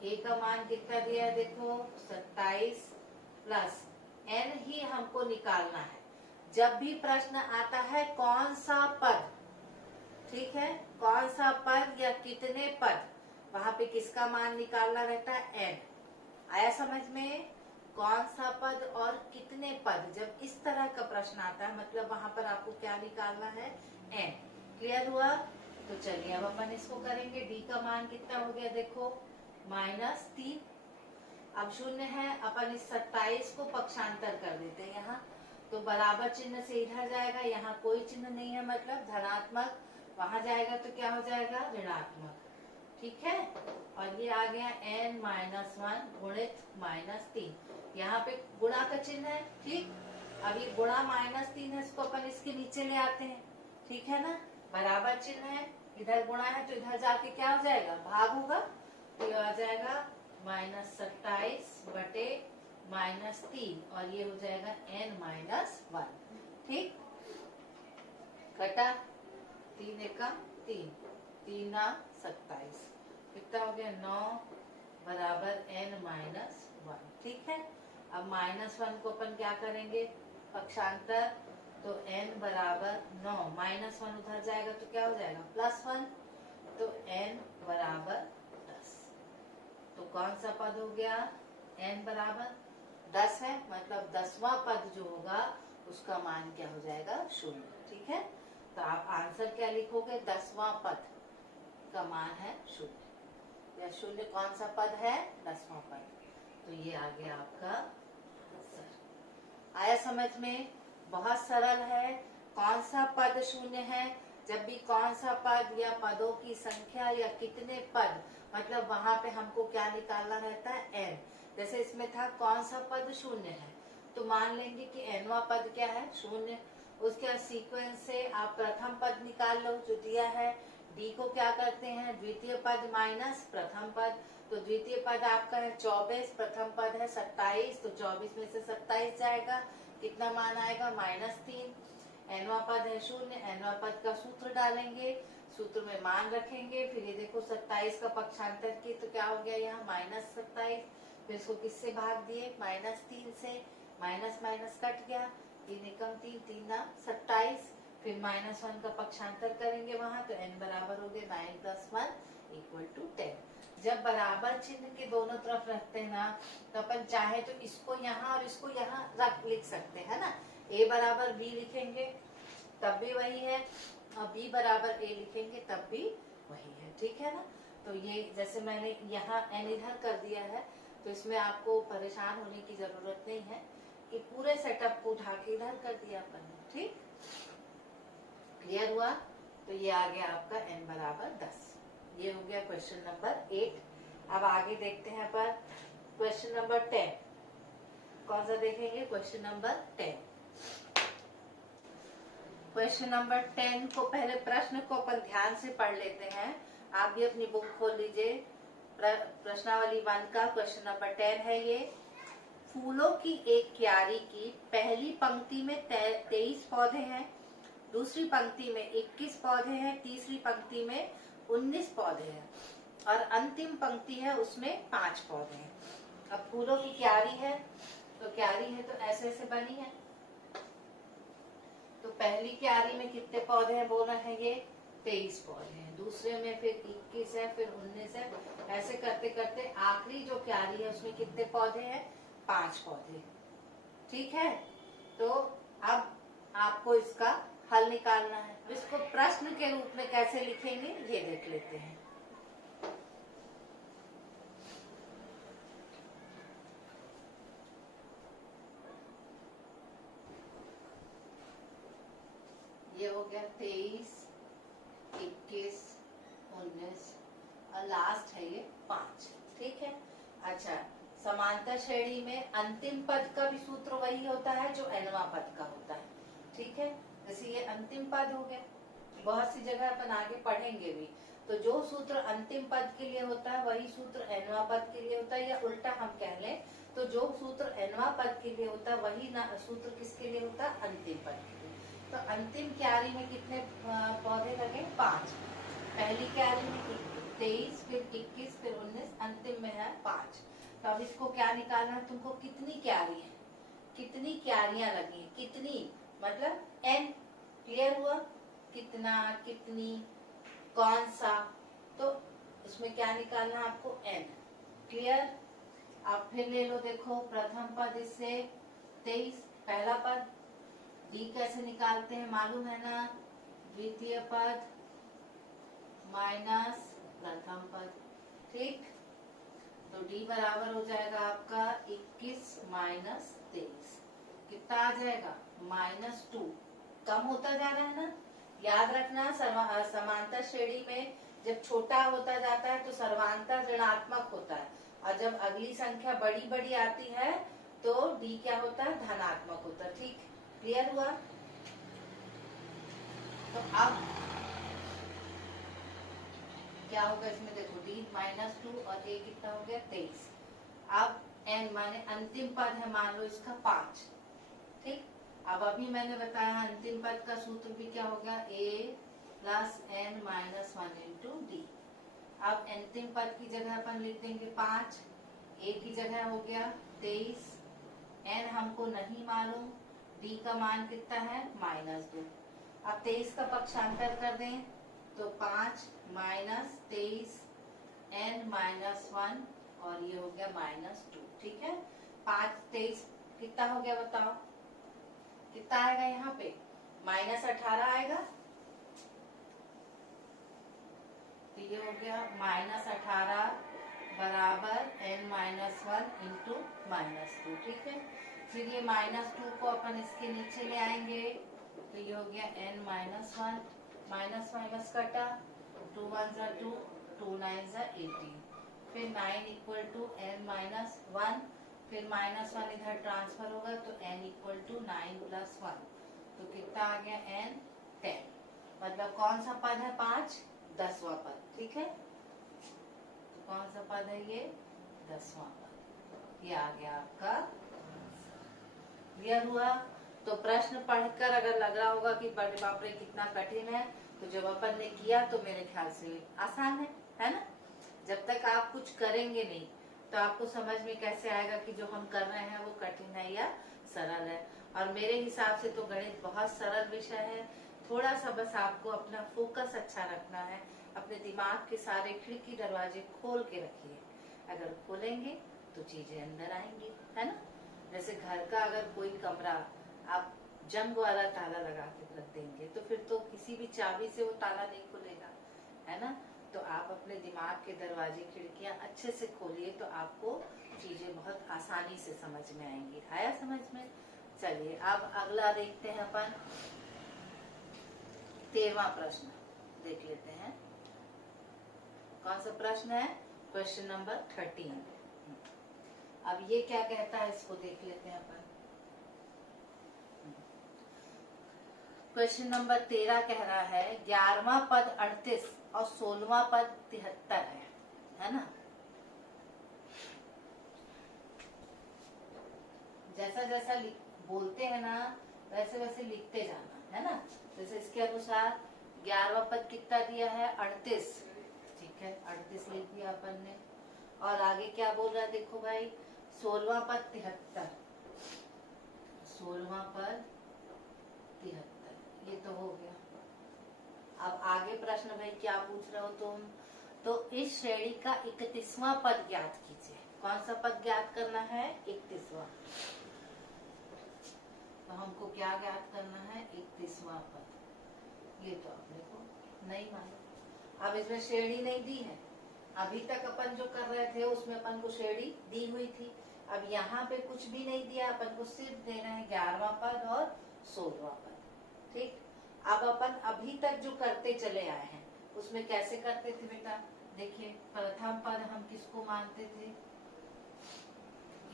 a का मान कितना दिया देखो 27 प्लस n ही हमको निकालना है। जब भी प्रश्न आता है कौन सा पद, ठीक है, कौन सा पद या कितने पद, वहां पे किसका मान निकालना रहता है, n। आया समझ में, कौन सा पद और कितने पद, जब इस तरह का प्रश्न आता है मतलब वहां पर आपको क्या निकालना है, n। क्लियर हुआ? तो चलिए अब अपन इसको करेंगे। d का मान कितना हो गया देखो -3। अब शून्य है, अपन इस 27 को पक्षांतर कर देते हैं यहाँ, तो बराबर चिन्ह से इधर जाएगा, यहाँ कोई चिन्ह नहीं है मतलब धनात्मक, वहां जाएगा तो क्या हो जाएगा ऋणात्मक, ठीक है। और ये आ गया n माइनस 1 गुणित -3, यहाँ पे गुणा का चिन्ह है, ठीक। अब ये गुणा -3 है, इसको अपन इसके नीचे ले आते हैं, ठीक है ना, बराबर चिन्ह है, इधर गुणा है तो इधर जाके क्या हो जाएगा, भाग होगा, तो ये आ जाएगा -27 बटे -3 और ये हो जाएगा n माइनस 1, ठीक। घटा 3 एकम 3, 3 27, कितना हो गया 9 बराबर n माइनस 1, ठीक है। अब -1 को अपन क्या करेंगे पक्षांतर, तो n बराबर 9, -1 उधर जाएगा तो क्या हो जाएगा +1, तो n बराबर 10। तो कौन सा पद हो गया, n बराबर 10 है, मतलब 10वां पद जो होगा उसका मान क्या हो जाएगा 0, ठीक है। तो आप आंसर क्या लिखोगे, 10वां पद का मान है 0, या 0 कौन सा पद है, 10वां पद, तो ये आ गया आपका आंसर। आया समझ में, बहुत सरल है। कौन सा पद 0 है, जब भी कौन सा पद या पदों की संख्या या कितने पद, मतलब वहां पे हमको क्या निकालना रहता है n। जैसे इसमें था कौन सा पद 0 है, तो मान लेंगे कि nवां पद क्या है 0, उसके सीक्वेंस से आप प्रथम पद निकाल लो जो दिया है, d को क्या करते हैं द्वितीय पद माइनस प्रथम पद, तो द्वितीय पद आपका है 24, प्रथम पद है 27, तो 24 में से 27 जाएगा, कितना मान आएगा -3। nवां पद है 0, nवां पद का सूत्र डालेंगे, सूत्र में मान रखेंगे, फिर ये देखो 27 का पक्षांतर किए तो क्या हो गया यहाँ -27, फिर इसको किससे भाग दिए -3 से, माइनस माइनस कट गया, 3 एकम 3, 3 27, फिर -1 का पक्षांतर करेंगे वहां, तो n बराबर हो गए 9 + 1 = 10। जब बराबर चिन्ह के दोनों तरफ रखते हैं ना, तो अपन चाहे तो इसको यहाँ और इसको यहाँ रख लिख सकते हैं ना, a बराबर b लिखेंगे तब भी वही है, और b बराबर a लिखेंगे तब भी वही है, ठीक है ना। तो ये जैसे मैंने यहाँ n इधर कर दिया है, तो इसमें आपको परेशान होने की जरूरत नहीं है कि पूरे सेटअप को उठा के इधर कर दिया अपन ने, ठीक। क्लियर हुआ? तो ये आ गया आपका n बराबर 10। ये हो गया क्वेश्चन नंबर 8। अब आगे देखते हैं पर क्वेश्चन नंबर 10। कौन सा देखेंगे, क्वेश्चन नंबर 10। क्वेश्चन नंबर 10 को पहले प्रश्न को अपन ध्यान से पढ़ लेते हैं। आप भी अपनी बुक खोल लीजिए, प्रश्नावली 1 का क्वेश्चन नंबर 10 है ये। फूलों की एक क्यारी की पहली पंक्ति में 23 पौधे हैं, दूसरी पंक्ति में 21 पौधे हैं, तीसरी पंक्ति में 19 पौधे हैं और अंतिम पंक्ति है उसमें 5 पौधे हैं। अब फूलों की क्यारी है, तो क्यारी है तो ऐसे ऐसे बनी है, तो पहली क्यारी में कितने पौधे हैं बोला है ये 23 पौधे हैं, दूसरे में फिर 21 है, फिर 19 है, ऐसे करते करते आखिरी जो क्यारी है उसमें कितने पौधे हैं 5 पौधे, ठीक है। तो अब आपको इसका हल निकालना है। इसको प्रश्न के रूप में कैसे लिखेंगे ये देख लेते हैं। ये हो गया 23, 21, 19 और लास्ट है ये 5, ठीक है। अच्छा, समांतर श्रेणी में अंतिम पद का भी सूत्र वही होता है जो nवां पद का होता है, ठीक है। जैसे ये अंतिम पद हो गया, बहुत सी जगह अपन आगे पढ़ेंगे भी, तो तो जो सूत्र अंतिम पद के लिए होता है वही सूत्र nवां पद के लिए होता है, या उल्टा हम कह लें तो जो सूत्र nवां पद के लिए होता है वही सूत्र किसके लिए होता है, अंतिम पद के लिए। तो अंतिम क्यारी में कितने पौधे लगे, 5। पहली क्यारी में 23, फिर 21, फिर 19, अंतिम में है 5। तो अब इसको क्या निकालना है तुमको, कितनी क्यारी है, कितनी क्यारियां लगी है, कितनी मतलब n। क्लियर हुआ, कितना, कितनी, कौन सा, तो इसमें क्या निकालना है आपको, n। क्लियर। आप फिर ले लो, देखो प्रथम पद इससे 23, पहला पद। d कैसे निकालते हैं मालूम है ना, द्वितीय पद माइनस प्रथम पद, ठीक। तो d बराबर हो जाएगा आपका 21 माइनस 23, कितना आ जाएगा, -2। कम होता जा रहा है ना, याद रखना समांतर श्रेणी में जब छोटा होता जाता है तो सर्वांतर ऋणात्मक होता है, और जब अगली संख्या बड़ी बड़ी आती है तो d क्या होता है, धनात्मक होता है, ठीक। क्लियर हुआ। तो अब क्या होगा इसमें, देखो d -2 और a कितना हो गया, 23। अब n माने अंतिम पद है, मान लो इसका 5, ठीक। अब अभी मैंने बताया अंतिम पद का सूत्र भी क्या हो गया, a plus n minus 1 into D. अब अंतिम पद की जगह अपन लिख देंगे 5, a की जगह हो गया 23, n हमको नहीं मालूम, d का मान कितना है, -2। अब 23 का पक्षांतर कर दें तो 5 माइनस 23 n माइनस 1 और ये हो गया -2, ठीक है। 5 23 कितना हो गया बताओ, कितना आएगा यहाँ पे, -18 आएगा। तो ये हो गया -18 बराबर n माइनस 1 इंटू -2, ठीक है। फिर ये -2 को अपन इसके नीचे ले आएंगे तो ये हो गया n माइनस 1, माइनस माइनस कटा, 2 1 जा 2, 2 9 जा 18, फिर 9 इक्वल टू n माइनस 1, फिर -1 इधर ट्रांसफर होगा तो n इक्वल टू 9 प्लस 1, तो कितना आ गया n 10। मतलब कौन सा पद है 5, 10वां पद, ठीक है। तो कौन सा पद है ये, 10वां पद, ये आ गया आपका। क्लियर हुआ। तो प्रश्न पढ़कर अगर लग रहा होगा कि बड़े बाप रे कितना कठिन है, तो जब अपन ने किया तो मेरे ख्याल से आसान है ना। जब तक आप कुछ करेंगे नहीं तो आपको समझ में कैसे आएगा कि जो हम कर रहे हैं वो कठिन है या सरल है। और मेरे हिसाब से तो गणित बहुत सरल विषय है, थोड़ा सा बस आपको अपना फोकस अच्छा रखना है, अपने दिमाग के सारे खिड़की दरवाजे खोल के रखिए। अगर खोलेंगे तो चीजें अंदर आएंगी, है ना। जैसे घर का अगर कोई कमरा आप जंग वाला ताला लगा के रख देंगे तो फिर तो किसी भी चाबी से वो ताला नहीं खुलेगा, है ना। तो आप अपने दिमाग के दरवाजे खिड़कियां अच्छे से खोलिए तो आपको चीजें बहुत आसानी से समझ में आएंगी। आया समझ में। चलिए अब अगला देखते हैं अपन, 13वां प्रश्न देख लेते हैं। कौन सा प्रश्न है, क्वेश्चन नंबर 13। अब ये क्या कहता है इसको देख लेते हैं अपन। क्वेश्चन नंबर 13 कह रहा है 11वां पद 38 और 16वां पद 73 है ना। जैसा जैसा बोलते हैं ना वैसे वैसे लिखते जाना, है ना। जैसे इसके अनुसार 11वां पद कितना दिया है, 38, ठीक है, 38 लिख दिया अपन ने। और आगे क्या बोल रहा है देखो भाई, 16वां पद 73, 16वां पद 73, ये तो हो गया। अब आगे प्रश्न भाई क्या पूछ रहे हो तुम, तो इस श्रेणी का 31वां पद ज्ञात कीजिए। कौन सा पद ज्ञात करना है, 31वां। तो हमको क्या ज्ञात करना है, 31वां पद। ये तो अपने को नहीं मालूम। अब इसमें श्रेणी नहीं दी है, अभी तक अपन जो कर रहे थे उसमें अपन को श्रेणी दी हुई थी। अब यहाँ पे कुछ भी नहीं दिया, अपन को सिर्फ दे रहे हैं 11वां पद और 16वां पद, ठीक। अब अपन अभी तक जो करते चले आए हैं उसमें कैसे करते थे बेटा, देखिए प्रथम पद हम किसको मानते थे,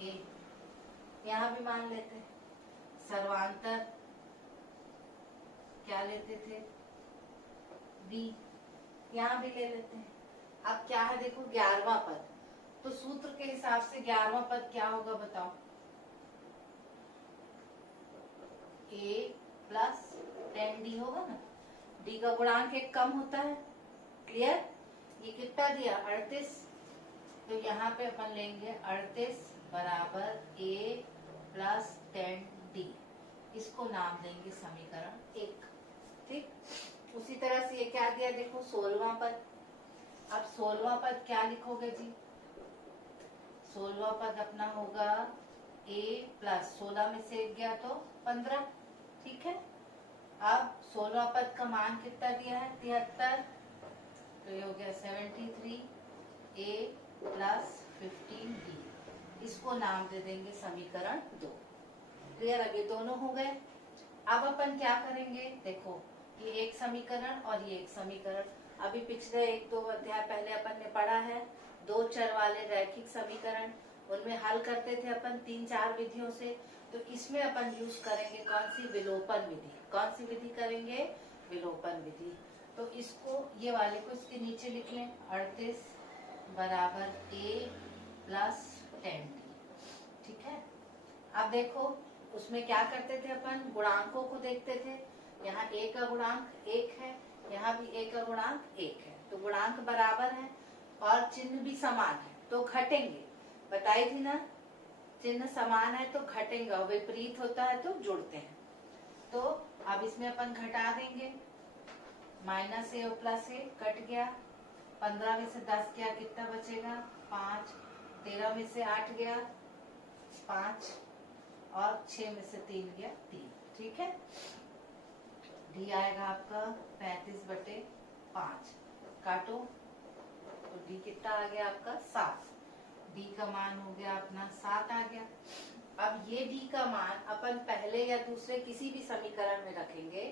ए, यहाँ भी मान लेते। सर्वांतर क्या लेते थे, बी, यहाँ भी ले लेते हैं। अब क्या है देखो 11वां पद, तो सूत्र के हिसाब से 11वां पद क्या होगा बताओ? a प्लस 10d होगा ना। d का गुणांक एक कम होता है, क्लियर? ये कितना दिया 38, तो यहाँ पे अपन लेंगे 38 बराबर a प्लस 10d, इसको नाम देंगे समीकरण 1। ठीक, उसी तरह से ये क्या दिया देखो 16वां पद। अब 16वां पद क्या लिखोगे जी? 16वां पद अपना होगा a प्लस 16 में से 1 गया तो 15, ठीक है। अब 16वां पद का मान कितना दिया है 73, तो ये हो गया 73 a प्लस 15d, इसको नाम दे देंगे समीकरण 2। क्लियर? अब ये दोनों हो गए। अब अपन क्या करेंगे देखो, ये एक समीकरण और ये एक समीकरण, अभी पिछले 1-2 अध्याय पहले अपन ने पढ़ा है, 2 चर वाले रैखिक समीकरण, उनमें हल करते थे अपन 3-4 विधियों से। तो इसमें अपन यूज करेंगे कौन सी? विलोपन विधि। कौन सी विधि करेंगे? विलोपन विधि। तो इसको, ये वाले को इसके नीचे लिख लें, 38 बराबर a प्लस 10d, ठीक है। अब देखो उसमें क्या करते थे अपन? गुणांकों को देखते थे। यहाँ a का गुणांक 1 है, यहाँ भी a का गुणांक 1 है, तो गुणांक बराबर है और चिन्ह भी समान है, तो घटेंगे। बताई थी ना, चिन्ह समान है तो घटेंगे, और विपरीत होता है तो जुड़ते हैं। तो अब इसमें अपन घटा देंगे, माइनस a और प्लस a कट गया, 15 में से 10 गया, कितना बचेगा? 5, 13 में से 8 गया 5, और 6 में से 3 गया 3, ठीक है। डी आएगा आपका 35/5, काटो, तो डी कितना आ गया आपका 7, डी का मान हो गया अपना 7 आ गया। अब ये डी का मान अपन पहले या दूसरे किसी भी समीकरण में रखेंगे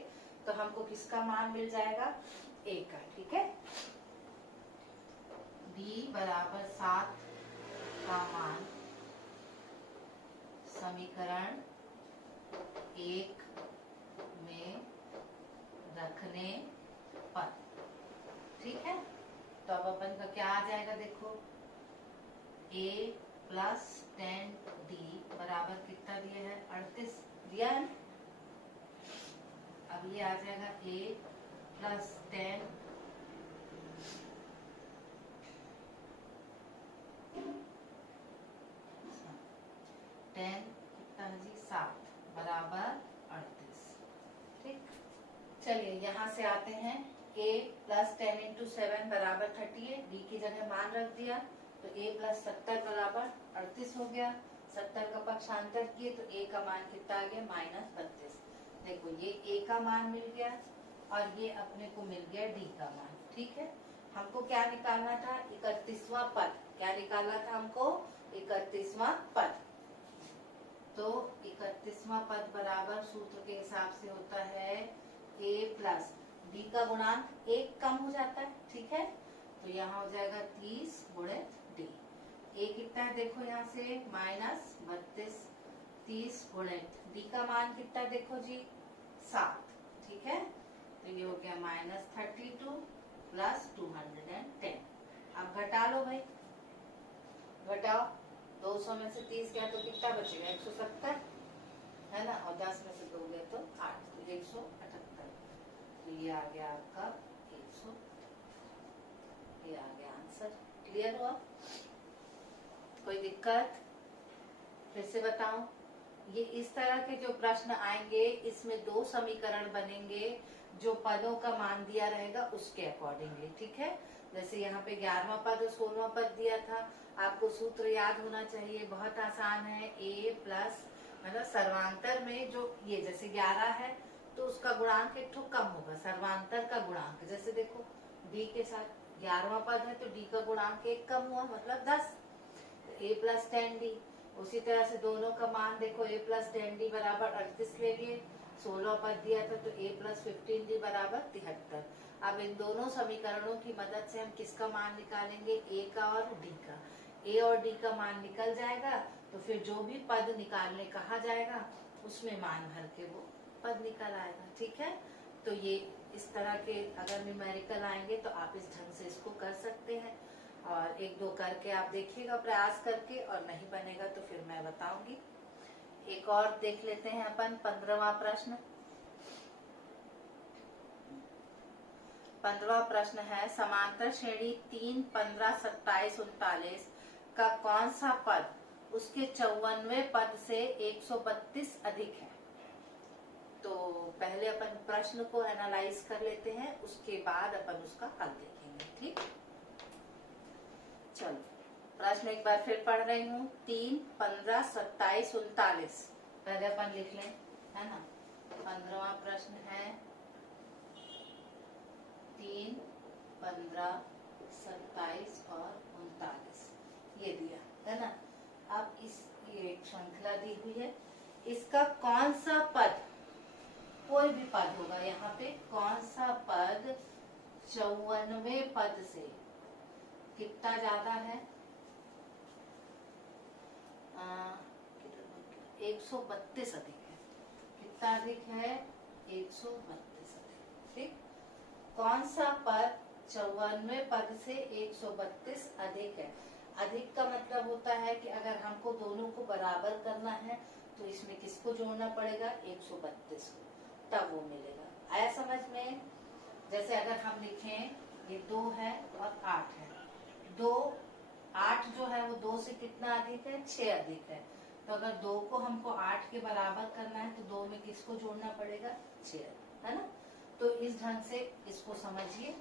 तो हमको किसका मान मिल जाएगा? a का, ठीक है। डी बराबर 7 का मान समीकरण 1 में रखने पर, ठीक है। तो अब अपन का क्या आ जाएगा देखो, a प्लस 10d बराबर कितना दिया है? 38 दिया है। अब ये आ जाएगा a प्लस 10 कितना है जी? 7 बराबर 38, ठीक। चलिए यहाँ से आते हैं, a प्लस 10 इंटू 7 बराबर 38, d की जगह मान रख दिया, तो a प्लस 70 बराबर 38 हो गया। 70 का पक्षांतर किए तो a का मान कितना आ गया? -32। देखो ये a का मान मिल गया और ये अपने को मिल गया d का मान, ठीक है। हमको क्या निकालना था? 31वां पद। क्या निकालना था हमको? 31वां पद। तो 31वां पद बराबर सूत्र के हिसाब से होता है a प्लस d का गुणांक 1 कम हो जाता है, ठीक है। तो यहाँ हो जाएगा 30 गुणित d। a कितना है देखो यहाँ से -32, 30 गुणित d का मान कितना देखो जी? 7, ठीक है। तो ये हो गया -32 प्लस 210। अब घटा लो भाई, घटाओ, 200 में से 30 गया तो कितना बचेगा? 170 है ना, और 10 में से 2 गया तो 8, तो 178। तो ये आ गया आपका 100, ये आ गया आंसर। क्लियर हुआ? कोई दिक्कत? फिर से बताऊं, ये इस तरह के जो प्रश्न आएंगे इसमें 2 समीकरण बनेंगे जो पदों का मान दिया रहेगा उसके अकॉर्डिंगली, ठीक है। जैसे यहाँ पे 11वां पद और 16वां पद दिया था, आपको सूत्र याद होना चाहिए, बहुत आसान है। a प्लस, मतलब सर्वांतर में जो ये जैसे 11 है तो उसका गुणांक एक ठो कम होगा, सर्वांतर का गुणांक। जैसे देखो d के साथ 11वां पद है तो d का गुणांक 1 कम हुआ, मतलब 10, a प्लस 10d। उसी तरह से दोनों का मान देखो, a प्लस 10d बराबर 38 ले लिए, 16 पद दिया था तो a प्लस 15d बराबर 73। अब इन दोनों समीकरणों की मदद से हम किसका मान निकालेंगे? a का और d का। a और d का मान निकल जाएगा तो फिर जो भी पद निकालने कहा जाएगा उसमें मान भर के वो पद निकल आएगा, ठीक है। तो ये इस तरह के अगर न्यूमेरिकल आएंगे तो आप इस ढंग से इसको कर सकते हैं, और एक दो करके आप देखिएगा प्रयास करके, और नहीं बनेगा तो फिर मैं बताऊंगी। एक और देख लेते हैं अपन 15वां प्रश्न। 15वां प्रश्न है, समांतर श्रेणी 3, 15, 27, 39 का कौन सा पद उसके 54वें पद से 132 अधिक है। तो पहले अपन प्रश्न को एनालाइज कर लेते हैं, उसके बाद अपन उसका हल देखेंगे। ठीक, चलो प्रश्न एक बार फिर पढ़ रही हूँ। 3, 15, 27, 39 पहले अपन लिख लें, है ना। 15वां प्रश्न है 3, 15, 27 और 39 ये दिया है ना। अब इस ये एक श्रृंखला दी हुई है, इसका कौन सा पद, कोई भी पद होगा यहाँ पे, कौन सा पद 54वें पद से कितना ज्यादा है, 132 अधिक है। कितना अधिक है, 132 अधिक। ठीक, कौन सा पद 54वें पद से 132 अधिक है। अधिक का मतलब होता है कि अगर हमको दोनों को बराबर करना है तो इसमें किसको जोड़ना पड़ेगा, 132 को, तब वो मिलेगा। आया समझ में। जैसे अगर हम लिखें ये 2 है और 8 है, 2, 8 जो है वो 2 से कितना अधिक है, 6 अधिक है। तो अगर 2 को हमको 8 के बराबर करना है तो 2 में किसको जोड़ना पड़ेगा, 6, है ना। तो इस ढंग से इसको समझिए।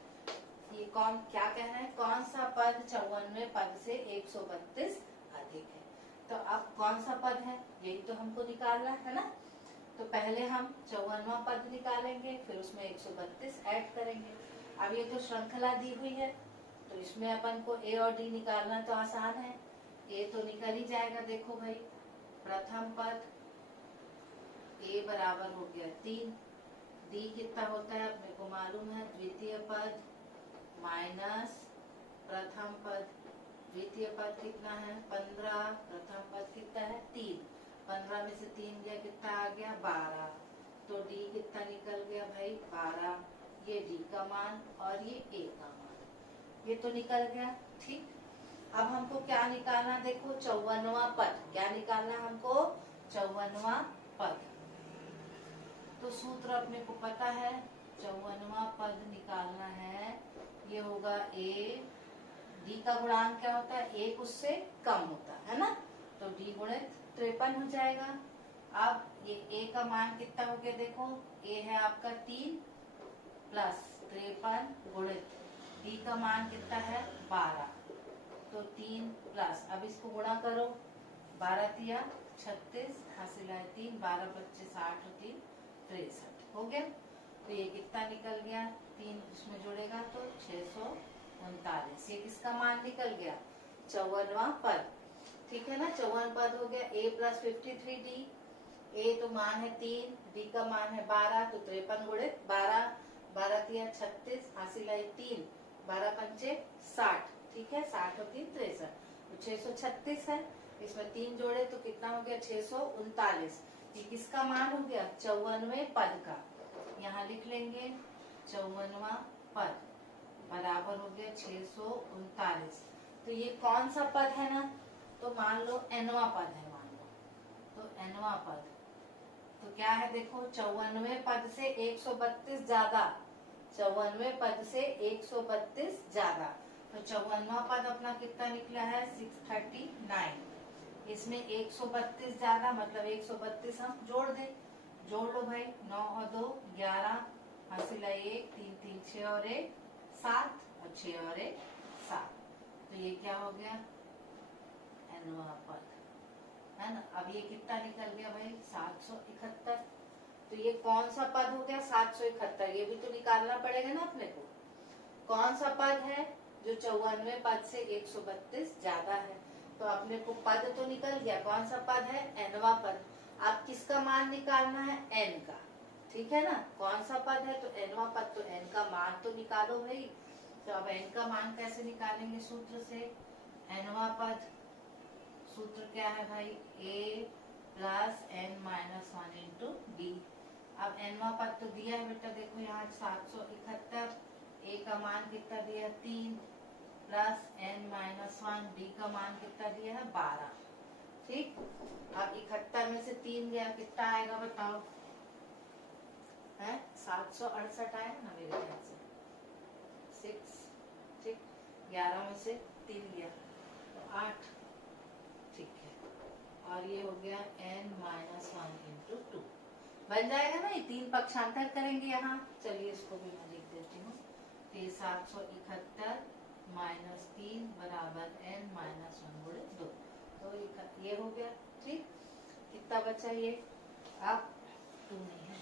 ये कौन क्या कह रहे हैं, कौन सा पद 54वें पद से 132 अधिक है। तो अब कौन सा पद है यही तो हमको निकालना है ना। तो पहले हम 54वां पद निकालेंगे, फिर उसमें 132 ऐड करेंगे। अब ये तो श्रृंखला दी हुई है, तो इसमें अपन को ए और डी निकालना तो आसान है। ए तो निकल ही जाएगा। देखो भाई, प्रथम पद ए बराबर हो गया 3, डी कितना होता है अपने को मालूम है, द्वितीय पद माइनस प्रथम पद। द्वितीय पद कितना है 15, प्रथम पद कितना है 3, 15 में से 3 गया कितना आ गया 12। तो डी कितना निकल गया भाई 12। ये डी का मान और ये ए का मान, ये तो निकल गया। ठीक, अब हमको क्या निकालना, देखो 54वां पद। क्या निकालना हमको, 54वां पद। तो सूत्र अपने को पता है, 54वां पद निकालना है, ये होगा ए, डी का गुणांक क्या होता है, 1 उससे कम होता है ना। तो डी गुणित 53 हो जाएगा। अब ये ए का मान कितना हो गया, देखो ए है आपका 3 प्लस 53 गुणित डी का मान कितना है 12, तो 3 प्लस, अब इसको गुणा करो, 12 तिया 36, हासिल है 3, 12 25 60 और 3 63 हो गया। तो ये कितना निकल गया, 3 इसमें जोड़ेगा तो 639। ये किसका मान निकल गया, 54वां पद। ठीक है ना, 54 पद हो गया। ए प्लस 53 डी, ए तो मान है 3, डी का मान है 12, तो 53 गुणित 12, 12 तिया 36, हासिल है 3, 12 पंचे 60। ठीक है, 60 और 3 63, तो 636 है। इसमें 3 जोड़े तो कितना हो गया 639। ये किसका मान हो गया, 54वें पद का। यहाँ लिख लेंगे 54वां पद बराबर हो गया 639। तो ये कौन सा पद है ना, तो मान लो nवां पद है, मान लो तो nवां पद। तो क्या है देखो, 54वें पद से 132 ज्यादा, 54वें पद से 132 ज्यादा। तो 54वां पद अपना कितना निकला है 639। इसमें 132 ज्यादा मतलब 132 हम जोड़ दें, जोड़ लो भाई, 9 और 2 11, हासिल है 1, 3 3 6 और 1 7 और 6 और 1 7। तो ये क्या हो गया, nवां पद है ना। अब ये कितना निकल गया भाई 771। तो ये कौन सा पद हो गया 771, ये भी तो निकालना पड़ेगा ना अपने को। कौन सा पद है जो 54वें पद से 132 ज्यादा है। तो अपने को पद तो निकल गया, कौन सा पद है, nवां पद। अब किसका मान निकालना है, n का। ठीक है ना, कौन सा पद है तो nवां पद, तो n का मान तो निकालो भाई। तो अब n का मान कैसे निकालेंगे, सूत्र से। nवां पद सूत्र क्या है भाई, a plus n minus 1 into D. अब nवां पद तो दिया है बेटा, देखो यहाँ 771, a का मान कितना दिया है 3 प्लस n-1, d का मान कितना दिया है 12। ठीक, अब 71 में से 3 गया, कितना आएगा बताओ? है 768 आएगा ना मेरे ख्याल से, 6। ठीक, 11 में से 3 गया तो 8। ठीक है, और ये हो गया n-1 इंटू 2, बन जाएगा ना। ये 3 पक्षांतर करेंगे यहाँ, चलिए इसको भी मैं लिख देती हूँ। तो ये 771 माइनस 3 बराबर n-1 गुणे 2, तो ये हो गया। ठीक, कितना बचा ये? अब 2 नहीं है,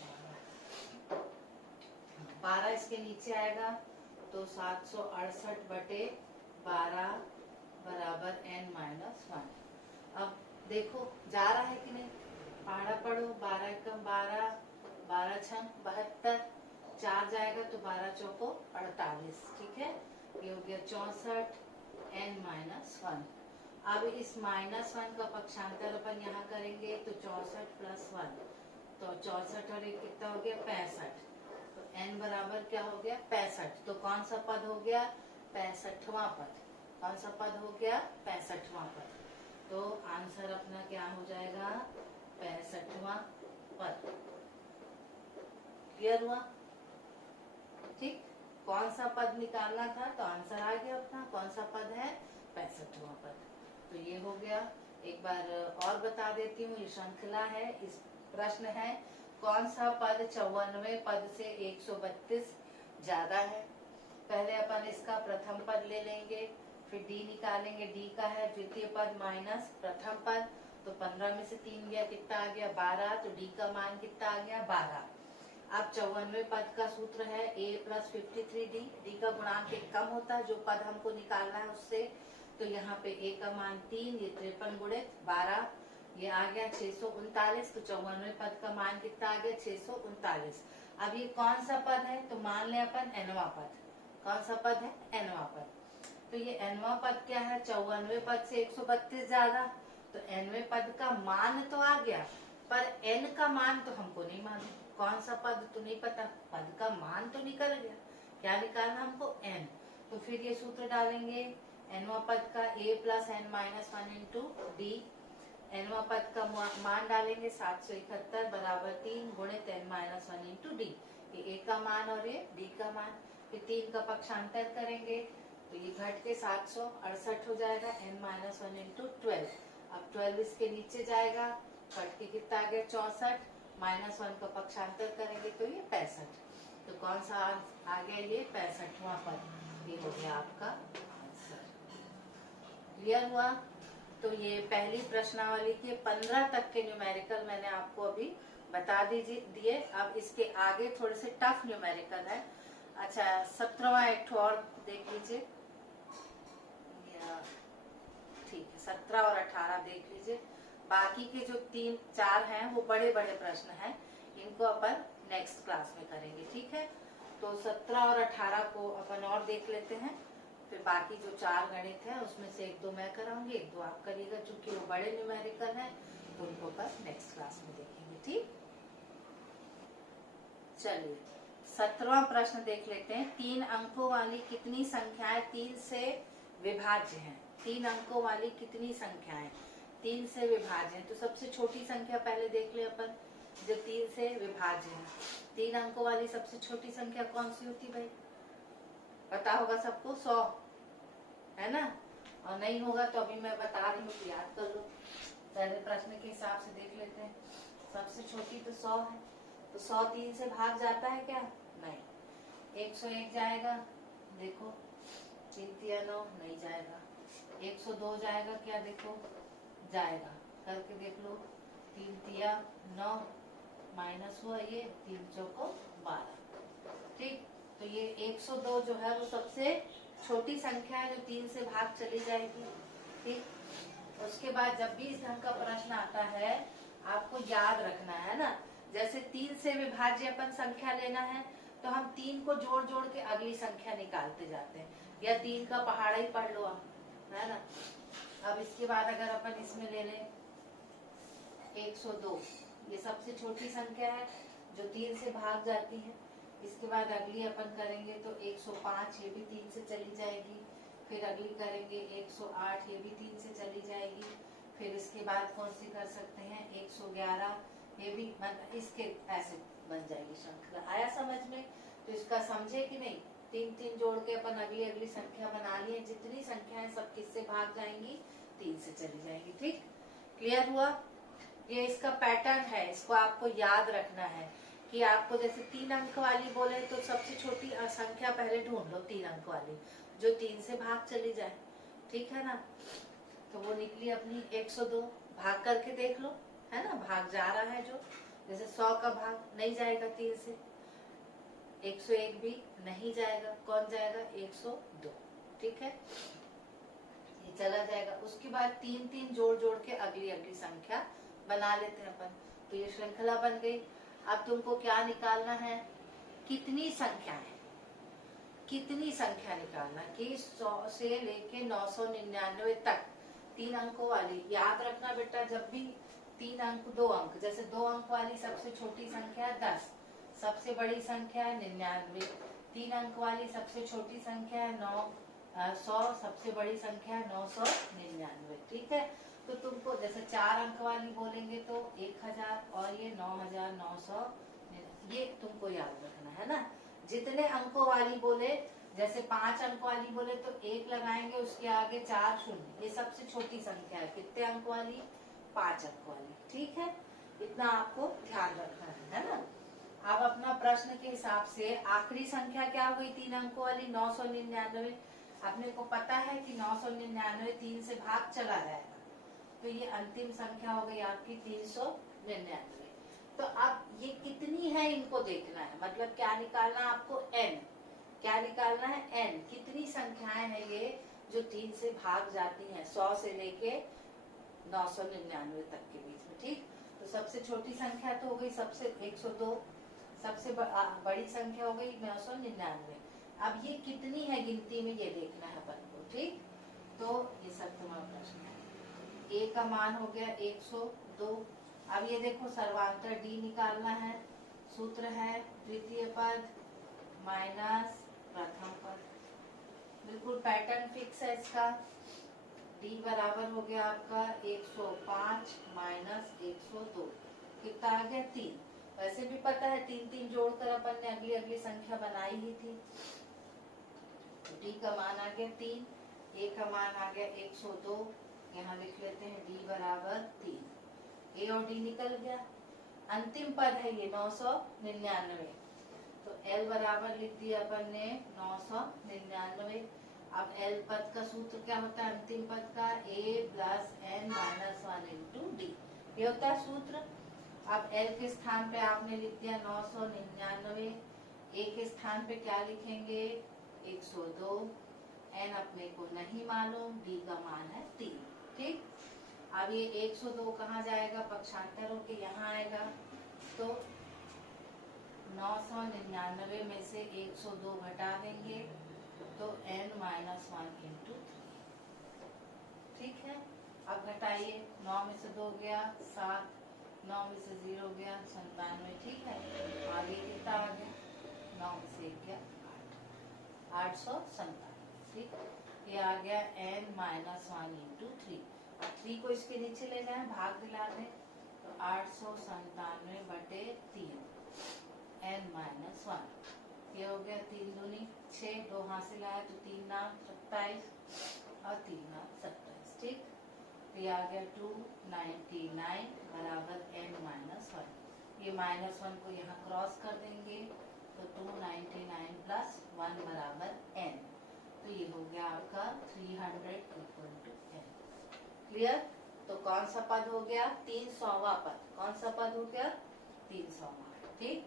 12 इसके नीचे आएगा, तो 768 बटे 12 बराबर n-1। अब देखो जा रहा है कि नहीं, पहाड़ा पढ़ो। 12 एकम 12, 12 छंग 72, 4 जाएगा तो 12 चौको 48। ठीक है, ये हो गया 64 n-1। अब इस -1 का पक्षांतर अपन यहाँ करेंगे, तो 64 प्लस 1, तो 64 और एक कितना हो गया 65, तो n बराबर क्या हो गया 65। तो कौन सा पद हो गया? 65वां पद। कौन सा पद हो गया? 65वां पद। तो आंसर अपना क्या हो जाएगा? 65वां पद। क्लियर हुआ? ठीक, कौन सा पद निकालना था, तो आंसर आ गया अपना। कौन सा पद है? 65वां पद। तो ये हो गया। एक बार और बता देती हूँ, ये श्रृंखला है। इस प्रश्न है, कौन सा पद 94 पद से 132 ज्यादा है? पहले अपन इसका प्रथम पद ले लेंगे, फिर डी निकालेंगे। डी का है द्वितीय पद माइनस प्रथम पद, तो 15 में से 3 गया, कितना आ गया 12, तो डी का मान कितना आ गया 12। अब 94 पद का सूत्र है a प्लस 53d। डी का गुणांक कम होता है, जो पद हमको निकालना है उससे। तो यहाँ पे a का मान 3, ये 53 गुणित 12, ये आ गया 639। तो 94 पद का मान कितना आ गया 639। अब ये कौन सा पद है, तो मान ले अपन nवां पद। कौन सा पद है? nवां पद। तो ये nवां पद क्या है? 94 पद से 132 ज्यादा। तो nवें पद का मान तो आ गया, पर n का मान तो हमको नहीं मालूम। कौन सा पद तो नहीं पता, पद का मान तो निकल गया, क्या निकालना हमको? n। तो फिर ये सूत्र डालेंगे, nवां पद का a plus n-1 into d. nवां पद का मान डालेंगे 771 बराबर 3 गुणित n-1 इंटू डी। ये a का मान और ये d का मान। फिर 3 का पक्षांतर करेंगे, तो ये घट के 768 हो जाएगा n-1 इंटू 12। अब 12 इसके नीचे जाएगा, घट के कितना आ गया 64, -1 का पक्षांतर करेंगे तो ये 65। तो कौन सा आ गया? ये 65वां पद। ये हो गया आपका आंसर। क्लियर हुआ? तो ये पहली प्रश्नावली के 15 तक के न्यूमेरिकल मैंने आपको अभी बता दिए। अब इसके आगे थोड़े से टफ न्यूमेरिकल है। अच्छा, 17वां एक और देख लीजिए। ठीक है, 17 और 18 देख लीजिए। बाकी के जो 3-4 हैं वो बड़े बड़े प्रश्न हैं, इनको अपन नेक्स्ट क्लास में करेंगे। ठीक है, तो 17 और 18 को अपन और देख लेते हैं। फिर बाकी जो 4 गणित है उसमें से 1-2 मैं कराऊंगी, 1-2 आप करिएगा। चूंकि वो बड़े न्यूमेरिकल हैं तो उनको अपन नेक्स्ट क्लास में देखेंगे। ठीक, चलिए 17वां प्रश्न देख लेते हैं। 3 अंकों वाली कितनी संख्याएं 3 से विभाज्य हैं? 3 अंकों वाली कितनी संख्याएं 3 से विभाज्य हैं? तो सबसे छोटी संख्या पहले देख ले अपन, जो 3 से विभाज्य है। 3 अंकों वाली सबसे छोटी संख्या कौन सी होती भाई? पता होगा सबको, 100 है ना? और नहीं होगा तो अभी मैं बता रही हूँ, याद कर लो। पहले प्रश्न के हिसाब से देख लेते हैं। सबसे छोटी तो 100 है, तो 100 3 से भाग जाता है क्या? नहीं। 101 जाएगा, देखो 3 तिया 9, नहीं जाएगा। 102 जाएगा क्या? देखो जाएगा, करके देख लो। 3 तिया 9 माइनस हुआ, ये 3 चौको 12। ठीक, तो ये 102 जो है वो सबसे छोटी संख्या है, जो 3 से भाग चली जाएगी। ठीक, उसके बाद जब भी इस ढंग का प्रश्न आता है आपको याद रखना है ना, जैसे 3 से विभाज्य अपन संख्या लेना है तो हम 3 को जोड़ जोड़ के अगली संख्या निकालते जाते हैं, या 3 का पहाड़ा ही पढ़ लो आप, है ना। अब इसके बाद अगर अपन इसमें ले लें 102, ये सबसे छोटी संख्या है, जो 3 से भाग जाती है। इसके बाद अगली अपन करेंगे तो 105, ये भी 3 से चली जाएगी। फिर अगली करेंगे 108, ये भी 3 से चली जाएगी। फिर इसके बाद कौन सी कर सकते हैं 111, ये भी इसके ऐसे बन जाएगी श्रृंखला। आया समझ में? तो इसका समझे कि नहीं? 3 जोड़ के अपन अगली अगली संख्या बना लिए। जितनी संख्याएं सब किससे भाग जाएंगी 3 से चली जाएंगी। ठीक, क्लियर हुआ? ये इसका पैटर्न है, इसको आपको याद रखना है कि आपको जैसे 3 अंक वाली बोले तो सबसे छोटी संख्या पहले ढूंढ लो, 3 अंक वाली जो 3 से भाग चली जाए। ठीक है ना? तो वो निकली अपनी 102। भाग करके देख लो, है ना? भाग जा रहा है जो, जैसे 100 का भाग नहीं जाएगा 3 से, 101 भी नहीं जाएगा। कौन जाएगा? 102। ठीक है, ये चला जाएगा। उसके बाद 3 जोड़ जोड़ के अगली अगली संख्या बना लेते हैं अपन। तो ये श्रृंखला बन गई। अब तुमको क्या निकालना है? कितनी संख्या है, कितनी संख्या निकालना कि 100 से लेके 999 तक 3 अंकों वाली। याद रखना बेटा, जब भी 3 अंक 2 अंक, जैसे 2 अंक वाली सबसे छोटी संख्या 10, सबसे बड़ी संख्या है 99। 3 अंक वाली सबसे छोटी संख्या है 100, सबसे बड़ी संख्या है 999। ठीक है, तो तुमको जैसे 4 अंक वाली बोलेंगे तो 1000 और ये 9900, ये तुमको याद रखना है ना। जितने अंकों वाली बोले, जैसे 5 अंक वाली बोले तो 1 लगाएंगे, उसके आगे 4 शून्य, ये सबसे छोटी संख्या है। कितने अंक वाली? 5 अंक वाली। ठीक है, इतना आपको ध्यान रखना है ना। अब अपना प्रश्न के हिसाब से आखिरी संख्या क्या हुई 3 अंकों वाली? 999। अपने को पता है कि 999 3 से भाग चला जाएगा, तो ये अंतिम संख्या हो गई आपकी 399। तो अब ये कितनी है इनको देखना है, मतलब क्या निकालना है आपको? n। क्या निकालना है? n। कितनी संख्याएं हैं ये जो 3 से भाग जाती हैं 100 से लेके 999 तक के बीच में। ठीक, तो सबसे छोटी संख्या तो हो गई सबसे 102, सबसे बड़ी संख्या हो गई 999। अब ये कितनी है गिनती में, ये देखना है अपन को। ठीक, तो ये सब तुम्हारा प्रश्न है। a का मान हो गया 102। अब ये देखो सर्वांतर d निकालना है। सूत्र है द्वितीय पद माइनस प्रथम पद। बिल्कुल पैटर्न फिक्स है इसका। d बराबर हो गया आपका 105 माइनस 102, कितना आ गया? 3। वैसे भी पता है 3 जोड़कर अपन ने अगली अगली संख्या बनाई ही थी। d का मान आ गया 3, a का मान आ गया 102। यहाँ लिख लेते हैं d बराबर 3। a और d निकल गया। अंतिम पद है ये 999, तो l बराबर लिख दिया अपन ने 999। अब l पद का सूत्र क्या होता है अंतिम पद का? a plus n minus 1 into D, ये होता है सूत्र। अब l के स्थान पे आपने लिख दिया 999, a के स्थान पे क्या लिखेंगे? 102। n अपने को नहीं मालूम, d का मान है 3। ठीक, अब ये 102 कहाँ जाएगा? पक्षांतर होके यहाँ आएगा। तो 999 में से 102 घटा देंगे तो n माइनस 1 इंटू 3। ठीक है, अब घटाइए। 9 में से 2 गया 7, 9 में से 0 गया 97। ठीक है, आगे कितना आ गया? 9 में से 1 गया 8, 897। ठीक, ये आ गया n माइनस 1 इंटू 3। 3 को इसके नीचे ले जाए, भाग दिला दें, तो 897 बटे 3 n माइनस 1। ये हो गया 3 दूनी 6, 2 हाथ से लाया तो 3 नाम 27 और 3 नाम 27। ठीक, तो ये आ गया 299 बराबर n माइनस 1। ये माइनस 1 को यहाँ क्रॉस कर देंगे तो 299 प्लस 1 बराबर n। तो ये हो गया आपका 300 इक्वल टू n। क्लियर? तो कौन सा पद हो गया? 300वां पद। कौन सा पद हो गया? 300वां। ठीक,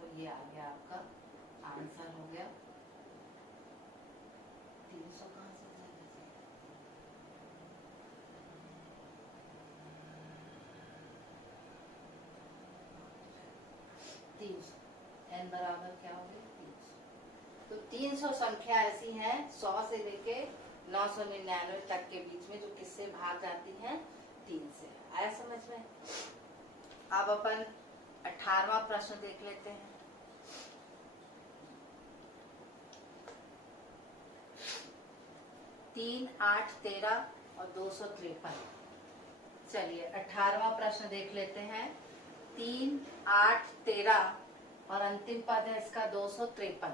तो ये आ गया आपका आंसर हो गया 300। कहां से जाएगा? 300। n बराबर क्या हो गया? 300। तो 300 संख्या ऐसी है 100 से लेके 999 तक के बीच में जो किससे भाग जाती हैं? 3 से। आया समझ में? अब अपन 18वां प्रश्न देख लेते हैं। तीन, 8, 13 और 253। चलिए 18वां प्रश्न देख लेते हैं। 3, 8, 13 और अंतिम पद है इसका 253।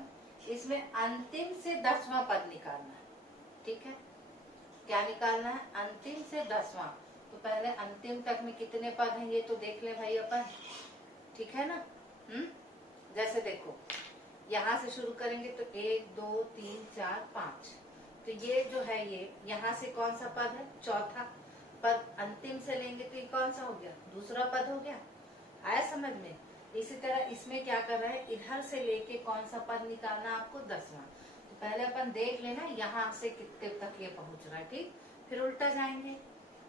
इसमें अंतिम से 10वां पद निकालना है। ठीक है, क्या निकालना है? अंतिम से 10वां। तो पहले अंतिम तक में कितने पद हैं ये तो देख ले भाई अपन। ठीक है ना? जैसे देखो यहाँ से शुरू करेंगे तो 1, 2, 3, 4, 5। तो ये जो है ये यहाँ से कौन सा पद है? चौथा पद। अंतिम से लेंगे तो ये कौन सा हो गया? दूसरा पद हो गया। आया समझ में? इसी तरह इसमें क्या कर रहा है, इधर से लेके कौन सा पद निकालना आपको? 10वां। तो पहले अपन देख लेना यहाँ से कितने तक ये पहुंच रहा है। ठीक, फिर उल्टा जाएंगे।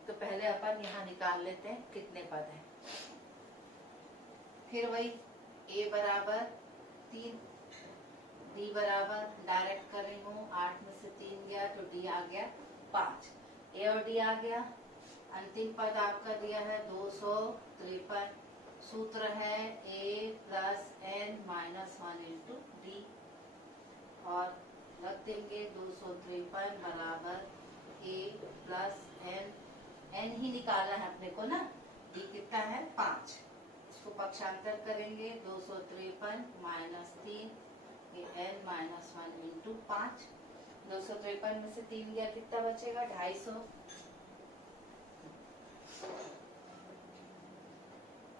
तो पहले अपन यहाँ निकाल लेते हैं कितने पद हैं। फिर वही a बराबर 3, d बराबर डायरेक्ट कर रही हूँ, 8 में से 3 गया तो d आ गया 5। a और d आ गया। अंतिम पद आपका दिया है 253। सूत्र है a plus n minus 1 into D, और रख देंगे 253 बराबर a प्लस n ही निकाला है अपने को ना। d कितना है? 5। इसको पक्षांतर करेंगे 253 माइनस 3 n माइनस 1 इंटू 5। 253 में से 3 गया, कितना बचेगा? 250।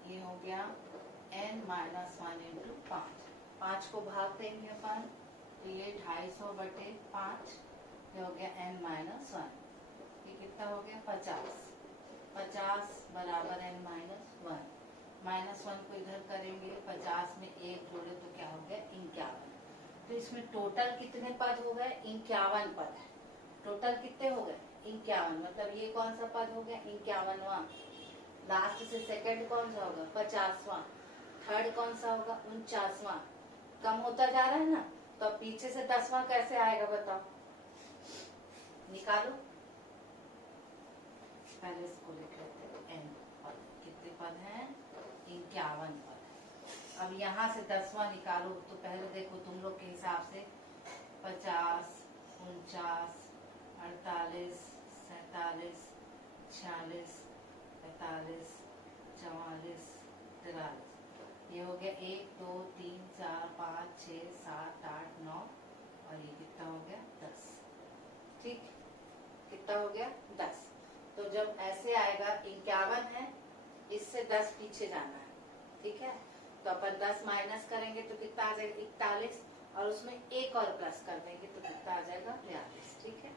ये हो गया n माइनस 1 इंटू 5। 5 को भाग देंगे अपन तो ये 250 बटे 5। ये हो गया n माइनस 1। ये कितना हो गया? 50। 50 बराबर n माइनस 1। माइनस 1 को इधर करेंगे, 50 में 1 जोड़े तो क्या हो गया? 51। तो इसमें टोटल कितने पद हो गए? 51 पद है। टोटल कितने हो गए? 51। मतलब ये कौन सा पद हो गया? 51वां। लास्ट से सेकंड कौन सा होगा? 50वां। थर्ड कौन सा होगा? 49वां। कम होता जा रहा है ना, तो अब पीछे से 10वां कैसे आएगा बताओ? निकालो। पहले इसको लिख लेते हैं n पद। कितने पद हैं? 51 पद है। अब यहाँ से 10वां निकालो तो पहले देखो तुम लोग के हिसाब से 50, 49, 48, 47, 46, 45, 44, 43। ये हो गया 1, 2, 3, 4, 5, 6, 7, 8, 9 और ये कितना हो गया? 10। ठीक, कितना हो गया? 10। तो जब ऐसे आएगा 51 है, इससे 10 पीछे जाना है। ठीक है, तो अपन 10 माइनस करेंगे तो कितना आ जाएगा? 41। और उसमें एक और प्लस कर देंगे तो कितना आ जाएगा? 42। ठीक है,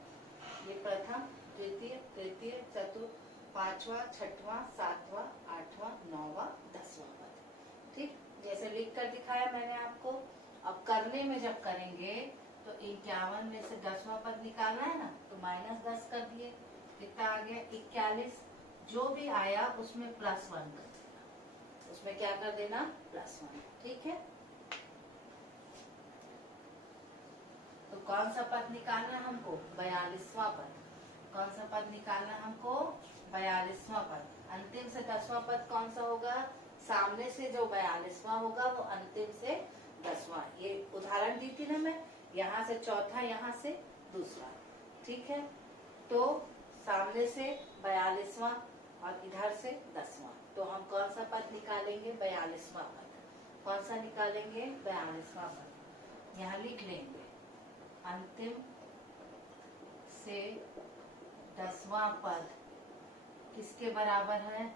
ये प्रथम, द्वितीय, तृतीय, चतुर्थ, 5वां, 6वां, 7वां, 8वां, 9वां, 10वां पद। ठीक, जैसे लिख कर दिखाया मैंने आपको। अब करने में जब करेंगे तो 51 में से 10वां पद निकालना है ना, तो माइनस 10 कर दिए, कितना आ गया? 41। जो भी आया उसमें प्लस 1 कर देना। उसमें क्या कर देना? प्लस 1। ठीक है, तो कौन सा पद निकालना है हमको? 42वां पद। कौन सा पद निकालना है हमको? 42वां पद। अंतिम से 10वां पद कौन सा होगा? सामने से जो 42वां होगा वो अंतिम से 10वां। ये उदाहरण दी थी ना मैं, यहाँ से चौथा, यहाँ से दूसरा। ठीक है, तो सामने से 42वां और इधर से 10वां। तो हम कौन सा पद निकालेंगे? 42वां पद। कौन सा निकालेंगे? 42वां पद। यहाँ लिख लेंगे अंतिम से 10वां पद किसके बराबर है?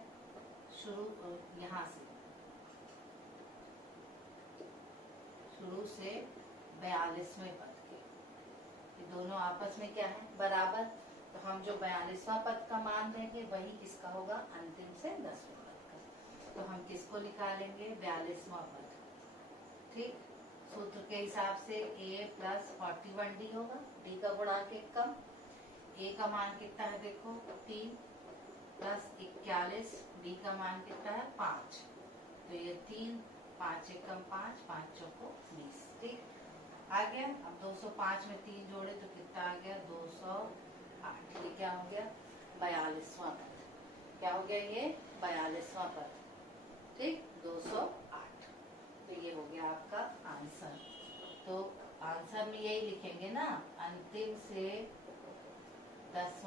शुरू यहाँ से, शुरू से 42वें पद के। ये दोनों आपस में क्या है? बराबर। तो हम जो 42वां पद का मान देंगे वही किसका होगा? अंतिम से 10वें पद का। तो हम किसको निकालेंगे? 42वां पद। ठीक, सूत्र के हिसाब से a प्लस 41d होगा। d का गुणांक 1 कम। a का मान कितना है? देखो 3 प्लस 41, d का मान कितना है? 5। तो ये 3, 5 एकम 5, 5 चौको 20। ठीक, आ गया। अब 205 में 3 जोड़े तो कितना आ गया? 208। ये क्या हो गया? 42वां पद। क्या हो गया? ये 42वां पद। ठीक, 200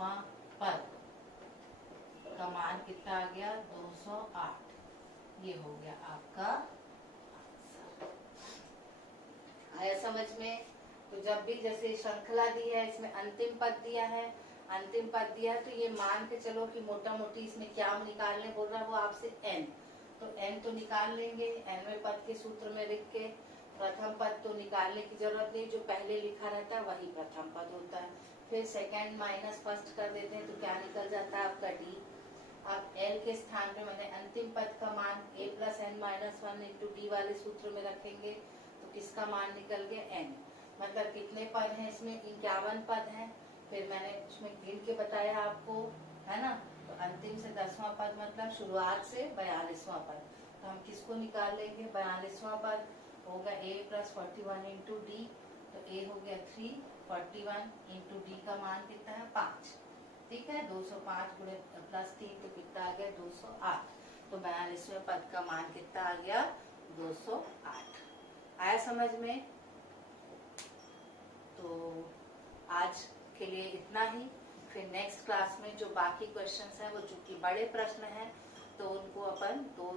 10वां पद का मान कितना आ गया 208। ये हो गया आपका आंसर। आया समझ में? तो जब भी जैसे श्रृंखला दी है, इसमें अंतिम पद दिया है, अंतिम पद दिया है, तो ये मान के चलो कि मोटा मोटी इसमें क्या निकालने बोल रहा है वो आपसे n, तो n तो निकाल लेंगे। nवें पद के सूत्र में लिख के प्रथम पद तो निकालने की जरूरत नहीं, जो पहले लिखा रहता है वही प्रथम पद होता है। फिर सेकंड माइनस फर्स्ट कर देते हैं तो क्या निकल जाता है आपका d। अब l के स्थान पे मैंने अंतिम पद का मान a plus n minus one into d वाले सूत्र में रखेंगे तो किसका मान निकल गया n। मतलब कितने पद हैं इसमें? 51 पद हैं। फिर मैंने उसमें गिन के बताया आपको, है ना? तो अंतिम से 10वां पद मतलब शुरुआत से 42वां पद, तो हम किसको निकाल लेंगे? 42वां पद होगा a प्लस 41 इंटू डी, तो a हो गया 3, 41 इंटू डी का मान कितना है 5। ठीक है, 205 गुणे प्लस 3 तो कितना आ गया 208। तो 42वें पद का मान कितना आ गया 208। आया समझ में? तो आज के लिए इतना ही। फिर नेक्स्ट क्लास में जो बाकी क्वेश्चंस हैं वो चूंकि बड़े प्रश्न हैं तो उनको अपन 2,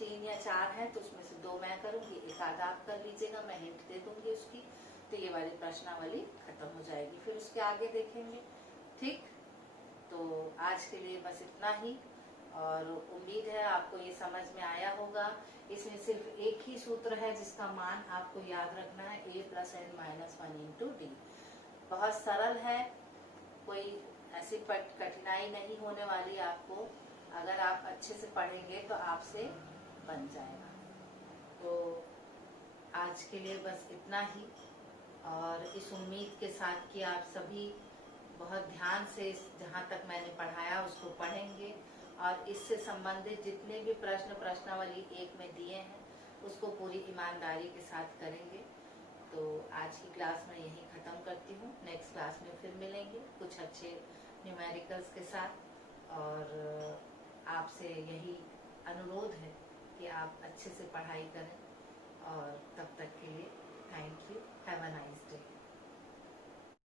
3 या 4 हैं तो उसमें से 2 मैं करूंगी, एक आधा आप कर लीजिएगा, मैं हिंट दे दूंगी उसकी, तो ये वाली प्रश्नावली खत्म हो जाएगी। फिर उसके आगे देखेंगे। ठीक, तो आज के लिए बस इतना ही, और उम्मीद है आपको ये समझ में आया होगा। इसमें सिर्फ एक ही सूत्र है जिसका मान आपको याद रखना है, a plus n minus one into d. बहुत सरल है, कोई ऐसी कठिनाई नहीं होने वाली आपको। अगर आप अच्छे से पढ़ेंगे तो आपसे बन जाएगा। तो आज के लिए बस इतना ही, और इस उम्मीद के साथ कि आप सभी बहुत ध्यान से जहाँ तक मैंने पढ़ाया उसको पढ़ेंगे, और इससे संबंधित जितने भी प्रश्नावली 1 में दिए हैं उसको पूरी ईमानदारी के साथ करेंगे। तो आज की क्लास में यही ख़त्म करती हूँ। नेक्स्ट क्लास में फिर मिलेंगे कुछ अच्छे न्यूमेरिकल्स के साथ, और आपसे यही अनुरोध है कि आप अच्छे से पढ़ाई करें। और तब तक के लिए thank you, have a nice day.